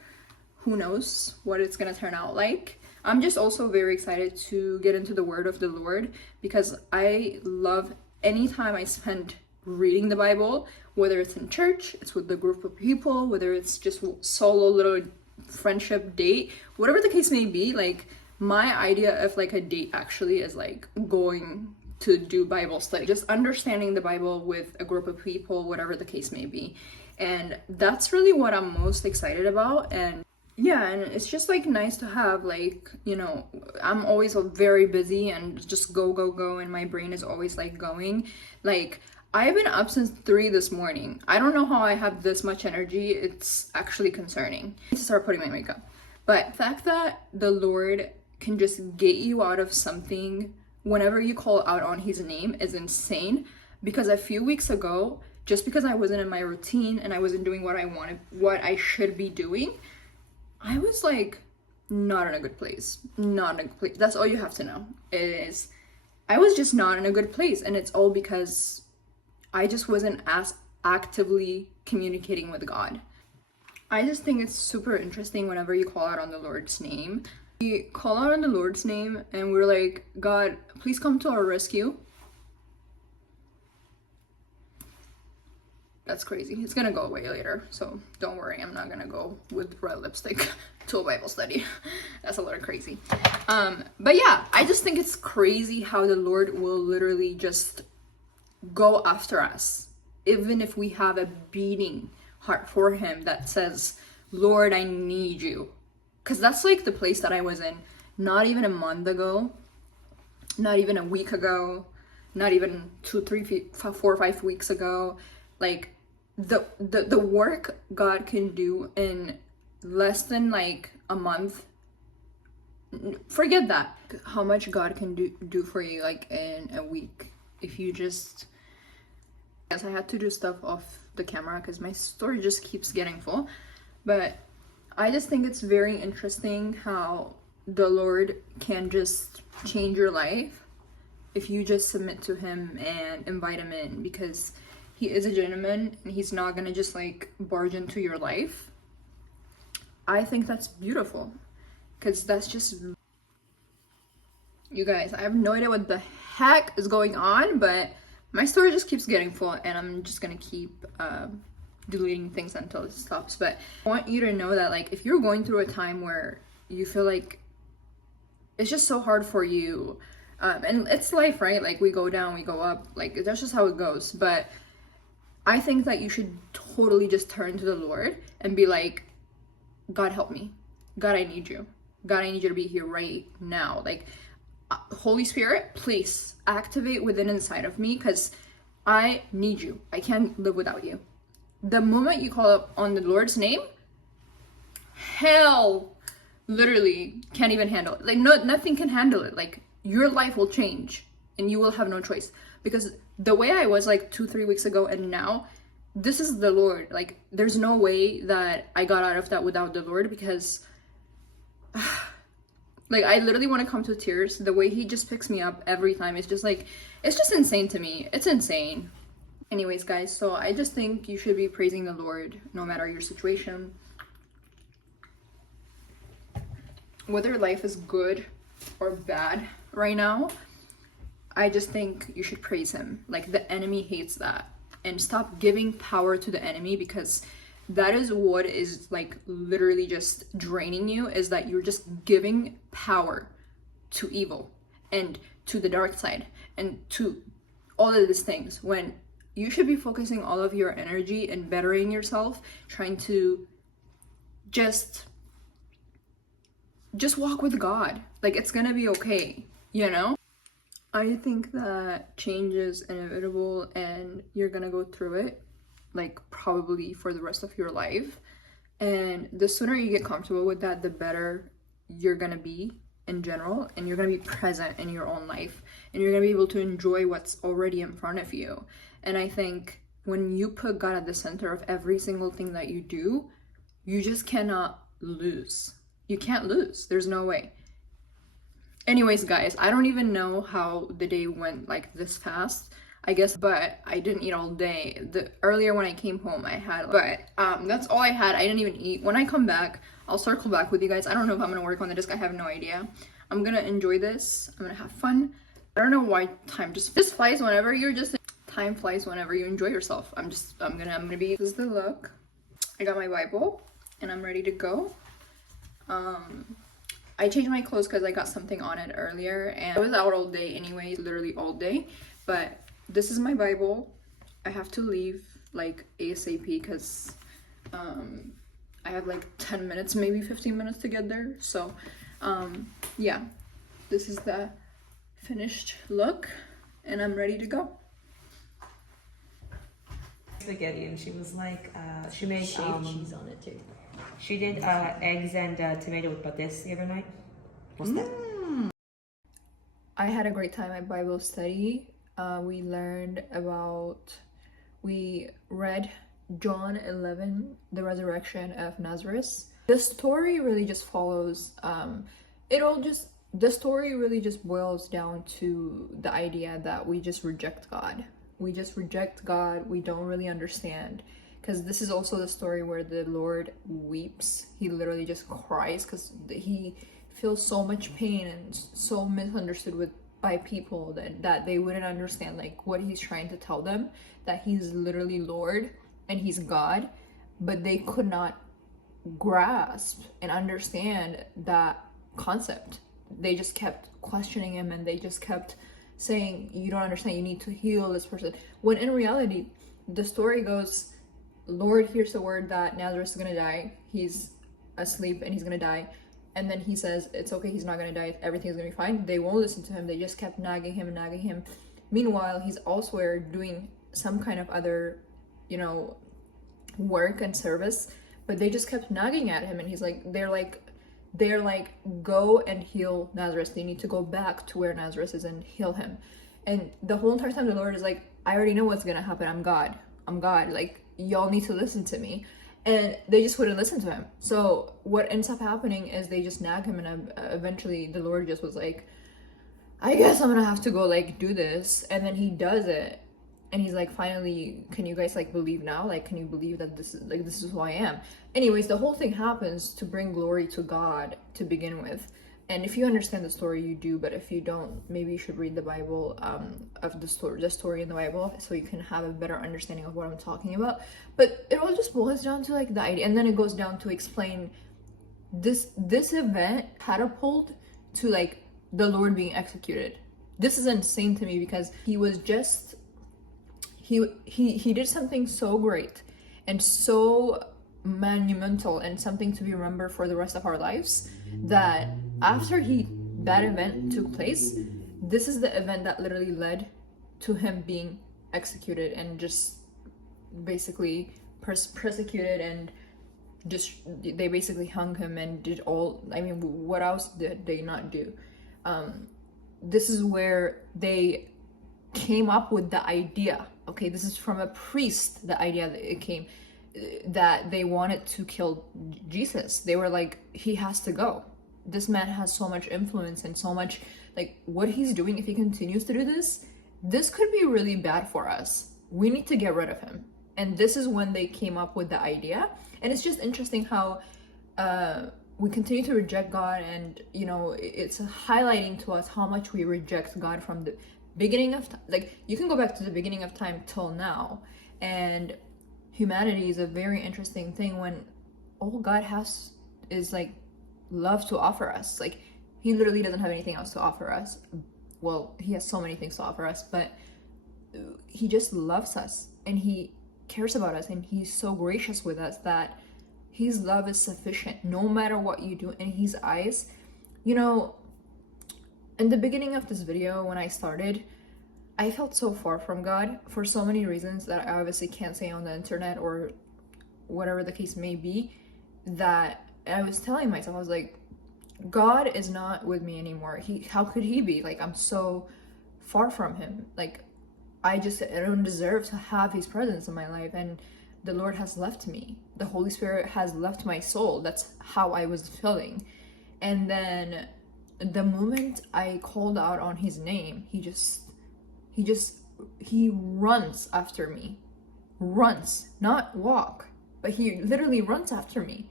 Who knows what it's gonna turn out like. I'm just also very excited to get into the word of the Lord, because I love any time I spend reading the Bible, whether it's in church, it's with a group of people, whether it's just solo little friendship date, whatever the case may be. Like, my idea of like a date actually is like going to do Bible study, just understanding the Bible with a group of people, whatever the case may be. And that's really what I'm most excited about. And yeah, and it's just like nice to have, like, you know, I'm always very busy and just go go go, and my brain is always like going. Like, I've been up since 3 this morning. I don't know how I have this much energy. It's actually concerning. I need to start putting my makeup. But the fact that the Lord can just get you out of something whenever you call out on his name is insane. Because a few weeks ago, just because I wasn't in my routine and I wasn't doing what I wanted, what I should be doing, I was like not in a good place. Not in a good place. That's all you have to know. It is, I was just not in a good place, and it's all because I just wasn't as actively communicating with God. I just think it's super interesting whenever you call out on the Lord's name. We call out on the Lord's name and we're like, God, please come to our rescue. That's crazy. It's gonna go away later, so don't worry. I'm not gonna go with red lipstick to a Bible study. That's a little crazy. But yeah, I just think it's crazy how the Lord will literally just go after us, even if we have a beating heart for him that says, Lord, I need you. Because that's like the place that I was in not even a month ago, not even a week ago, not even 2, 3, 4, 5 weeks ago. Like, the work God can do in less than like a month, forget that. How much God can do for you like in a week if you just, yes, I had to do stuff off the camera because my story just keeps getting full. But I just think it's very interesting how the Lord can just change your life if you just submit to him and invite him in, because he is a gentleman and he's not gonna just like barge into your life. I think that's beautiful, because that's just, you guys, I have no idea what the heck is going on, but my story just keeps getting full and I'm just gonna keep deleting things until it stops. But I want you to know that, like, if you're going through a time where you feel like it's just so hard for you, and it's life, right? Like, we go down, we go up, like, that's just how it goes. But I think that you should totally just turn to the Lord and be like, God, help me. God, I need you. God, I need you to be here right now. Like, Holy Spirit, please activate within inside of me, because I need you. I can't live without you. The moment you call up on the Lord's name, hell literally can't even handle it. Like, nothing can handle it. Like, your life will change and you will have no choice. Because the way I was like 2-3 weeks ago and now, this is the Lord. Like, there's no way that I got out of that without the Lord, because like, I literally want to come to tears. The way he just picks me up every time, it's just like, it's just insane to me. It's insane. Anyways, guys, so I just think you should be praising the Lord no matter your situation. Whether life is good or bad right now, I just think you should praise him. Like, the enemy hates that. And stop giving power to the enemy, because that is what is like literally just draining you, is that you're just giving power to evil and to the dark side and to all of these things, when you should be focusing all of your energy and bettering yourself, trying to just walk with God. Like, it's gonna be okay, you know? I think that change is inevitable and you're gonna go through it, like, probably for the rest of your life. And the sooner you get comfortable with that, the better you're gonna be in general, and you're gonna be present in your own life, and you're gonna be able to enjoy what's already in front of you. And I think when you put God at the center of every single thing that you do, you just cannot lose. You can't lose. There's no way. Anyways, guys, I don't even know how the day went like this fast, I guess, but I didn't eat all day. Earlier when I came home, I had, but that's all I had. I didn't even eat. When I come back, I'll circle back with you guys. I don't know if I'm gonna work on the disc. I have no idea. I'm gonna enjoy this. I'm gonna have fun. I don't know why time just flies whenever you're just, time flies whenever you enjoy yourself. I'm gonna be, this is the look. I got my Bible and I'm ready to go. I changed my clothes because I got something on it earlier, and I was out all day anyway, literally all day. But this is my Bible. I have to leave like ASAP because I have like 10 minutes, maybe 15 minutes to get there. So yeah, this is the finished look and I'm ready to go. Spaghetti, and she was like, she made Shaved cheese on it too. she did eggs and tomato with patis the other night. What's that? I had a great time at Bible study. We read John 11, the resurrection of Nazareth. The story really just follows, the story really just boils down to the idea that we just reject God. We just reject God, we don't really understand. Because this is also the story where the Lord weeps. He literally just cries because he feels so much pain and so misunderstood by people that they wouldn't understand like what he's trying to tell them, that he's literally Lord and he's God, but they could not grasp and understand that concept. They just kept questioning him and they just kept saying, you don't understand, you need to heal this person. When in reality, the story goes, Lord hears the word that Nazareth is gonna die. He's asleep and he's gonna die. And then he says, it's okay, he's not gonna die, everything's gonna be fine. They won't listen to him, they just kept nagging him and nagging him. Meanwhile, he's elsewhere doing some kind of other, work and service, but they just kept nagging at him and he's like, they're like, go and heal Nazareth. They need to go back to where Nazareth is and heal him. And the whole entire time the Lord is like, I already know what's gonna happen, I'm God, like, y'all need to listen to me. And they just wouldn't listen to him. So what ends up happening is they just nag him, and eventually the Lord just was like, I guess I'm gonna have to go like do this. And then he does it, and he's like, finally, can you guys like believe now? Like, can you believe that this is who I am? Anyways, the whole thing happens to bring glory to God to begin with. And if you understand the story, you do, but if you don't, maybe you should read the Bible, of the story in the Bible, so you can have a better understanding of what I'm talking about. But it all just boils down to like the idea, and then it goes down to explain this event catapult to like the Lord being executed. This is insane to me because he was just he did something so great and so monumental and something to be remembered for the rest of our lives, that after that event took place, this is the event that literally led to him being executed and just basically persecuted, and just they basically hung him and did all, what else did they not do? This is where they came up with the idea. Okay, this is from a priest, the idea that it came, that they wanted to kill Jesus. They were like, he has to go. This man has so much influence and so much, like, what he's doing, if he continues to do this could be really bad for us. We need to get rid of him. And this is when they came up with the idea. And it's just interesting how we continue to reject God, and it's highlighting to us how much we reject God from the beginning of time. Like, you can go back to the beginning of time till now, and humanity is a very interesting thing when all God has is like love to offer us. Like, he literally doesn't have anything else to offer us. Well, he has so many things to offer us, but he just loves us and he cares about us, and he's so gracious with us that his love is sufficient no matter what you do in his eyes. In the beginning of this video, when I started, I felt so far from God for so many reasons that I obviously can't say on the internet or whatever the case may be, that I was telling myself, I was like, God is not with me anymore. How could he be? Like, I'm so far from him. Like, I don't deserve to have his presence in my life, and the Lord has left me. The Holy Spirit has left my soul. That's how I was feeling. And then the moment I called out on his name, he runs after me. Runs, not walk, but he literally runs after me.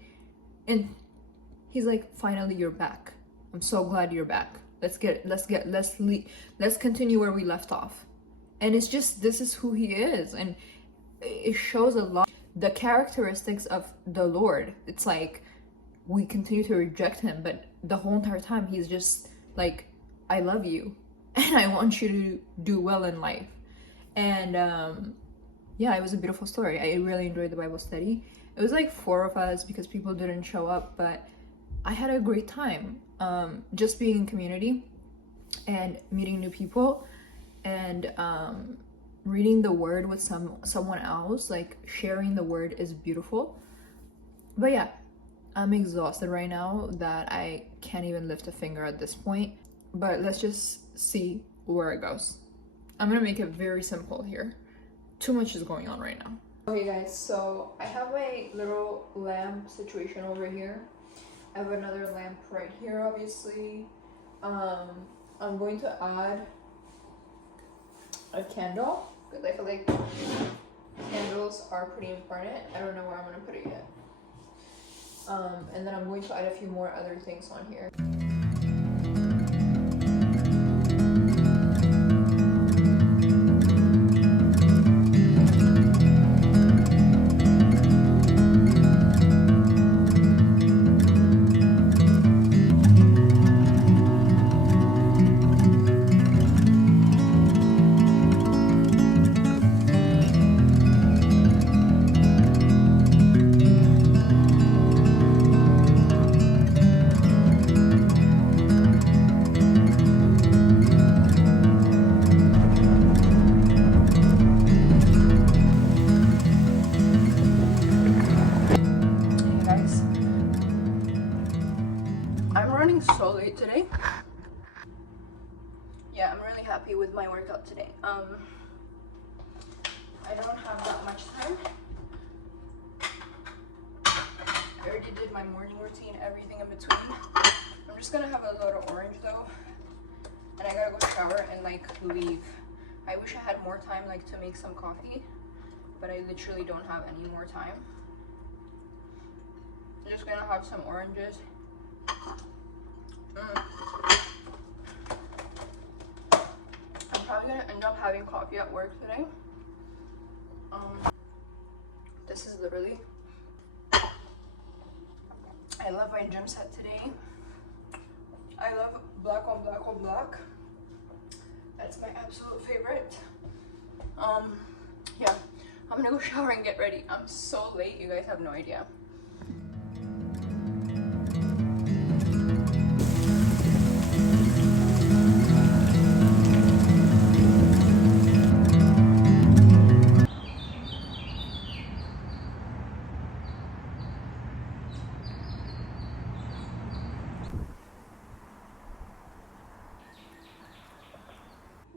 And he's like, finally, you're back. I'm so glad you're back. Let's continue where we left off. And it's just, this is who he is. And it shows a lot the characteristics of the Lord. It's like we continue to reject him, but the whole entire time he's just like, I love you and I want you to do well in life. And yeah, it was a beautiful story. I really enjoyed the Bible study. It was like 4 of us because people didn't show up, but I had a great time. Just being in community and meeting new people and reading the word with someone else, like sharing the word is beautiful. But yeah, I'm exhausted right now that I can't even lift a finger at this point. But let's just see where it goes. I'm gonna make it very simple here. Too much is going on right now. Okay guys, so I have my little lamp situation over here. I have another lamp right here, obviously. I'm going to add a candle because I feel like candles are pretty important. I don't know where I'm gonna put it yet. And then I'm going to add a few more other things on here. So late today. Yeah, I'm really happy with my workout today. I don't have that much time. I already did my morning routine, everything in between. I'm just gonna have a little orange though, and I gotta go shower and like leave. I wish I had more time like to make some coffee, but I literally don't have any more time. I'm just gonna have some oranges. I'm probably gonna end up having coffee at work today. This is literally, I love my gym set today. I love black on black on black. That's my absolute favorite. Yeah, I'm gonna go shower and get ready. I'm so late, you guys have no idea.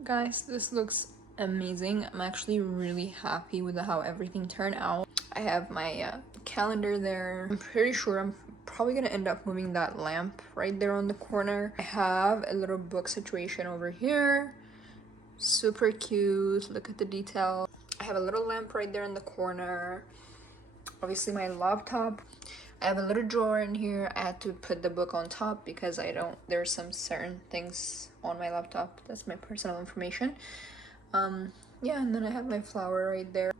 Guys, this looks amazing. I'm actually really happy with how everything turned out. I have my calendar there. I'm pretty sure I'm probably gonna end up moving that lamp right there on the corner. I have a little book situation over here. Super cute. Look at the detail. I have a little lamp right there in the corner. Obviously my laptop. I have a little drawer in here. I had to put the book on top because there's some certain things on my laptop. That's my personal information. Yeah, and then I have my flower right there.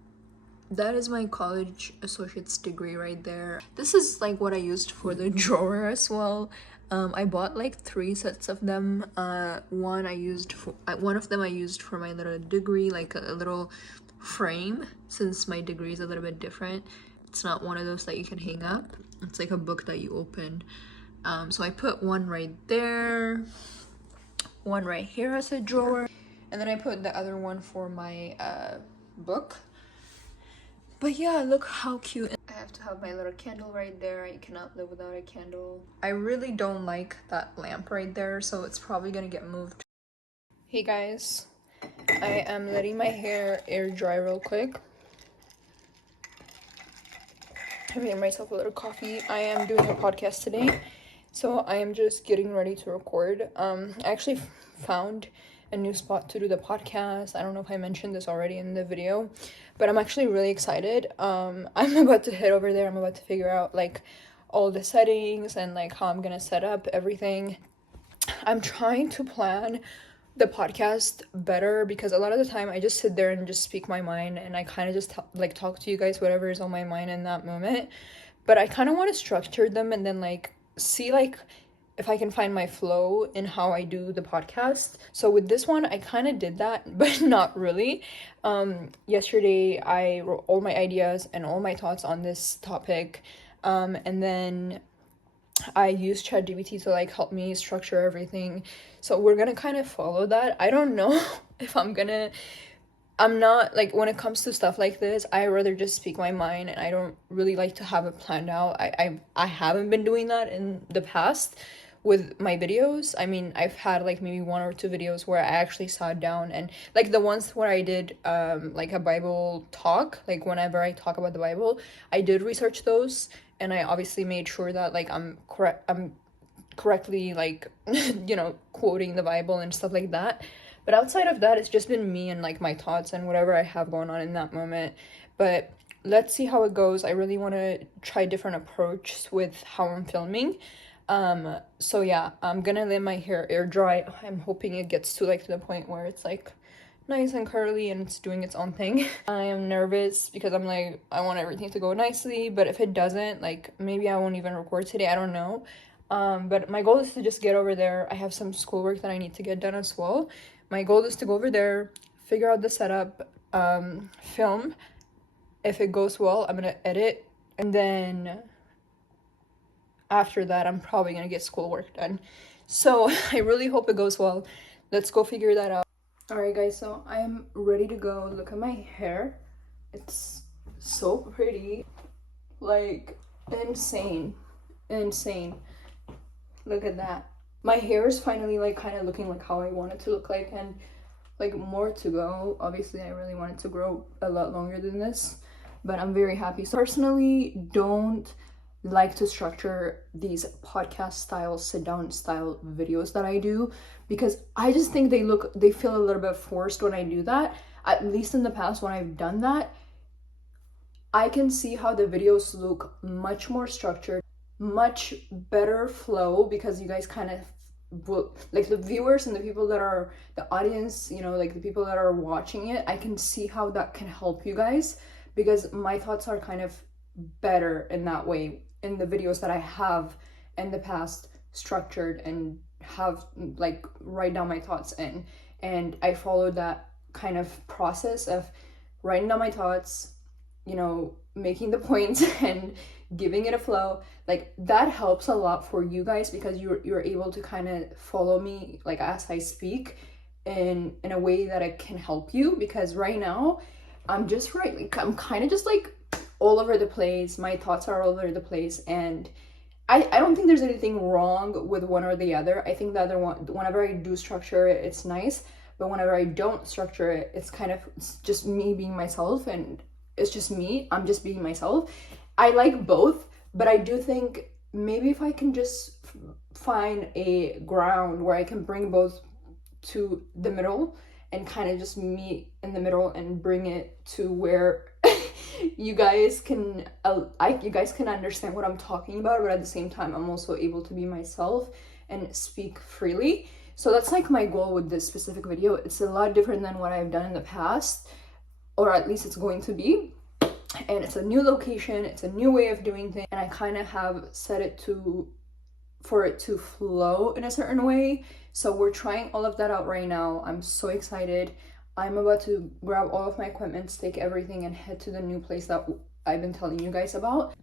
That is my college associate's degree right there. This is like what I used for the drawer as well. I bought like 3 sets of them. One of them I used for my little degree, like a little frame, since my degree is a little bit different. It's not one of those that you can hang up. It's like a book that you open. So I put one right there, one right here as a drawer, and then I put the other one for my book. But yeah, look how cute. I have to have my little candle right there. I cannot live without a candle. I really don't like that lamp right there, so it's probably gonna get moved. Hey guys, I am letting my hair air dry real quick. I made myself a little coffee. I am doing a podcast today, so I am just getting ready to record. I actually found a new spot to do the podcast. I don't know if I mentioned this already in the video, but I'm actually really excited. I'm about to head over there. I'm about to figure out like all the settings and like how I'm gonna set up everything. I'm trying to plan the podcast better because a lot of the time I just sit there and just speak my mind, and I kind of just like talk to you guys whatever is on my mind in that moment. But I kind of want to structure them and then like see like if I can find my flow in how I do the podcast. So with this one, I kind of did that, but not really. Yesterday, I wrote all my ideas and all my thoughts on this topic, and then I used ChatGPT to like help me structure everything. So we're gonna kind of follow that. I don't know if I'm not like, when it comes to stuff like this, I rather just speak my mind, and I don't really like to have it planned out. I haven't been doing that in the past with my videos. I mean, I've had like maybe 1 or 2 videos where I actually sat down, and like the ones where I did like a Bible talk, like whenever I talk about the Bible, I did research those, and I obviously made sure that like I'm correctly like you know, quoting the Bible and stuff like that. But outside of that, it's just been me and like my thoughts and whatever I have going on in that moment. But let's see how it goes. I really want to try different approaches with how I'm filming. So yeah, I'm gonna let my hair air dry. I'm hoping it gets to like to the point where it's like nice and curly and it's doing its own thing. I am nervous because I'm like, I want everything to go nicely, but if it doesn't, like maybe I won't even record today, I don't know. But my goal is to just get over there. I have some schoolwork that I need to get done as well. My goal is to go over there, figure out the setup, film. If it goes well, I'm gonna edit, and then after that, I'm probably gonna get schoolwork done. So I really hope it goes well. Let's go figure that out. Alright guys, so I am ready to go. Look at my hair. It's so pretty. Like, insane. Insane. Look at that. My hair is finally like kind of looking like how I want it to look like, and like more to go. Obviously, I really want it to grow a lot longer than this, but I'm very happy. So personally, don't like to structure these podcast style, sit down style videos that I do, because I just think they feel a little bit forced when I do that. At least in the past when I've done that, I can see how the videos look much more structured, much better flow, because you guys kind of like the viewers and the people that are the audience, you know, like the people that are watching it, I can see how that can help you guys, because my thoughts are kind of better in that way in the videos that I have in the past structured and have like write down my thoughts in, and I followed that kind of process of writing down my thoughts, you know, making the points and giving it a flow. Like that helps a lot for you guys, because you're able to kind of follow me like as I speak in a way that it can help you, because right now I'm just I'm kind of just like all over the place. My thoughts are all over the place, and I don't think there's anything wrong with one or the other. I think the other one, whenever I do structure it, it's nice, but whenever I don't structure it, it's just me being myself, and it's just me. I'm just being myself. I like both, but I do think maybe if I can just find a ground where I can bring both to the middle and kind of just meet in the middle and bring it to where you guys can understand what I'm talking about, but at the same time I'm also able to be myself and speak freely. So that's like my goal with this specific video. It's a lot different than what I've done in the past, or at least it's going to be. And it's a new location, it's a new way of doing things, and I kind of have set it for it to flow in a certain way. So we're trying all of that out right now. I'm so excited. I'm about to grab all of my equipment, take everything, and head to the new place that I've been telling you guys about.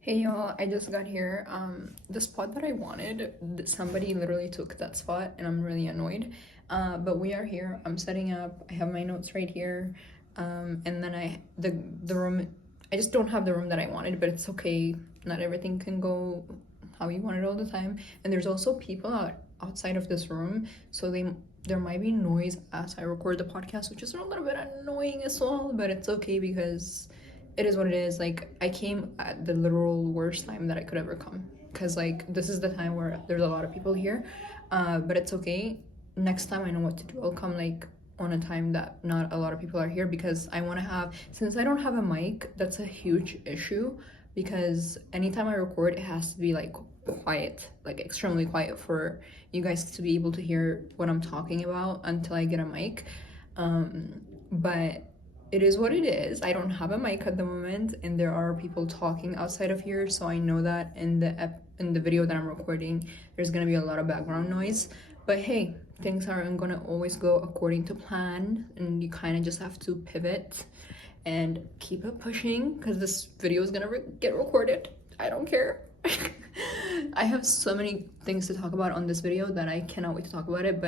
Hey y'all, I just got here. The spot that I wanted, somebody literally took that spot, and I'm really annoyed. But we are here. I'm setting up. I have my notes right here. And then the room, I just don't have the room that I wanted, but it's okay. Not everything can go how you want it all the time. And there's also people outside of this room, so there might be noise as I record the podcast, which is a little bit annoying as well, but it's okay because it is what it is. Like, I came at the literal worst time that I could ever come, because like this is the time where there's a lot of people here, but it's okay. Next time I know what to do. I'll come like on a time that not a lot of people are here, because I want to have, since I don't have a mic, that's a huge issue, because anytime I record it has to be like quiet, like extremely quiet, for you guys to be able to hear what I'm talking about until I get a mic. But it is what it is. I don't have a mic at the moment, and there are people talking outside of here, so I know that in the video that I'm recording, there's gonna be a lot of background noise. But hey, things aren't gonna always go according to plan, and you kind of just have to pivot and keep it pushing, because this video is gonna get recorded. I don't care. I have so many things to talk about on this video that I cannot wait to talk about it,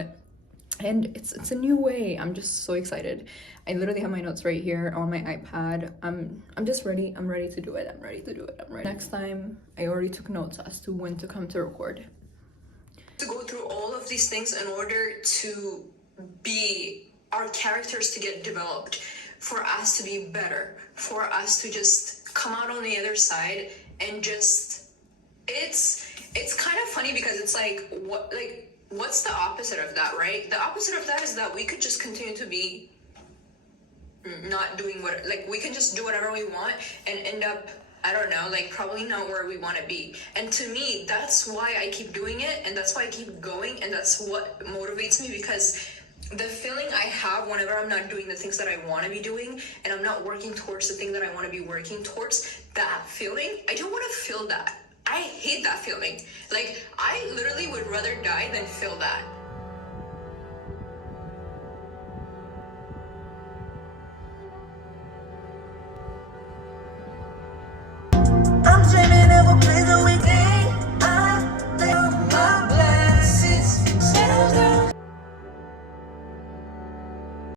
and it's a new way. I'm just so excited. I literally have my notes right here on my iPad. I'm just ready. I'm ready to do it. I'm ready to do it. I'm ready. Next time, I already took notes as to when to come to record. To go through all of these things in order to be our characters to get developed, for us to be better, for us to just come out on the other side and just it's kind of funny because it's like what's the opposite of that, right? The opposite of that is that we could just continue to be not doing what, like, we can just do whatever we want and end up, I don't know, like, probably not where we want to be. And to me, that's why I keep doing it, and that's why I keep going, and that's what motivates me, because the feeling I have whenever I'm not doing the things that I want to be doing, and I'm not working towards the thing that I want to be working towards, that feeling, I don't want to feel that. I hate that feeling. Like, I literally would rather die than feel that.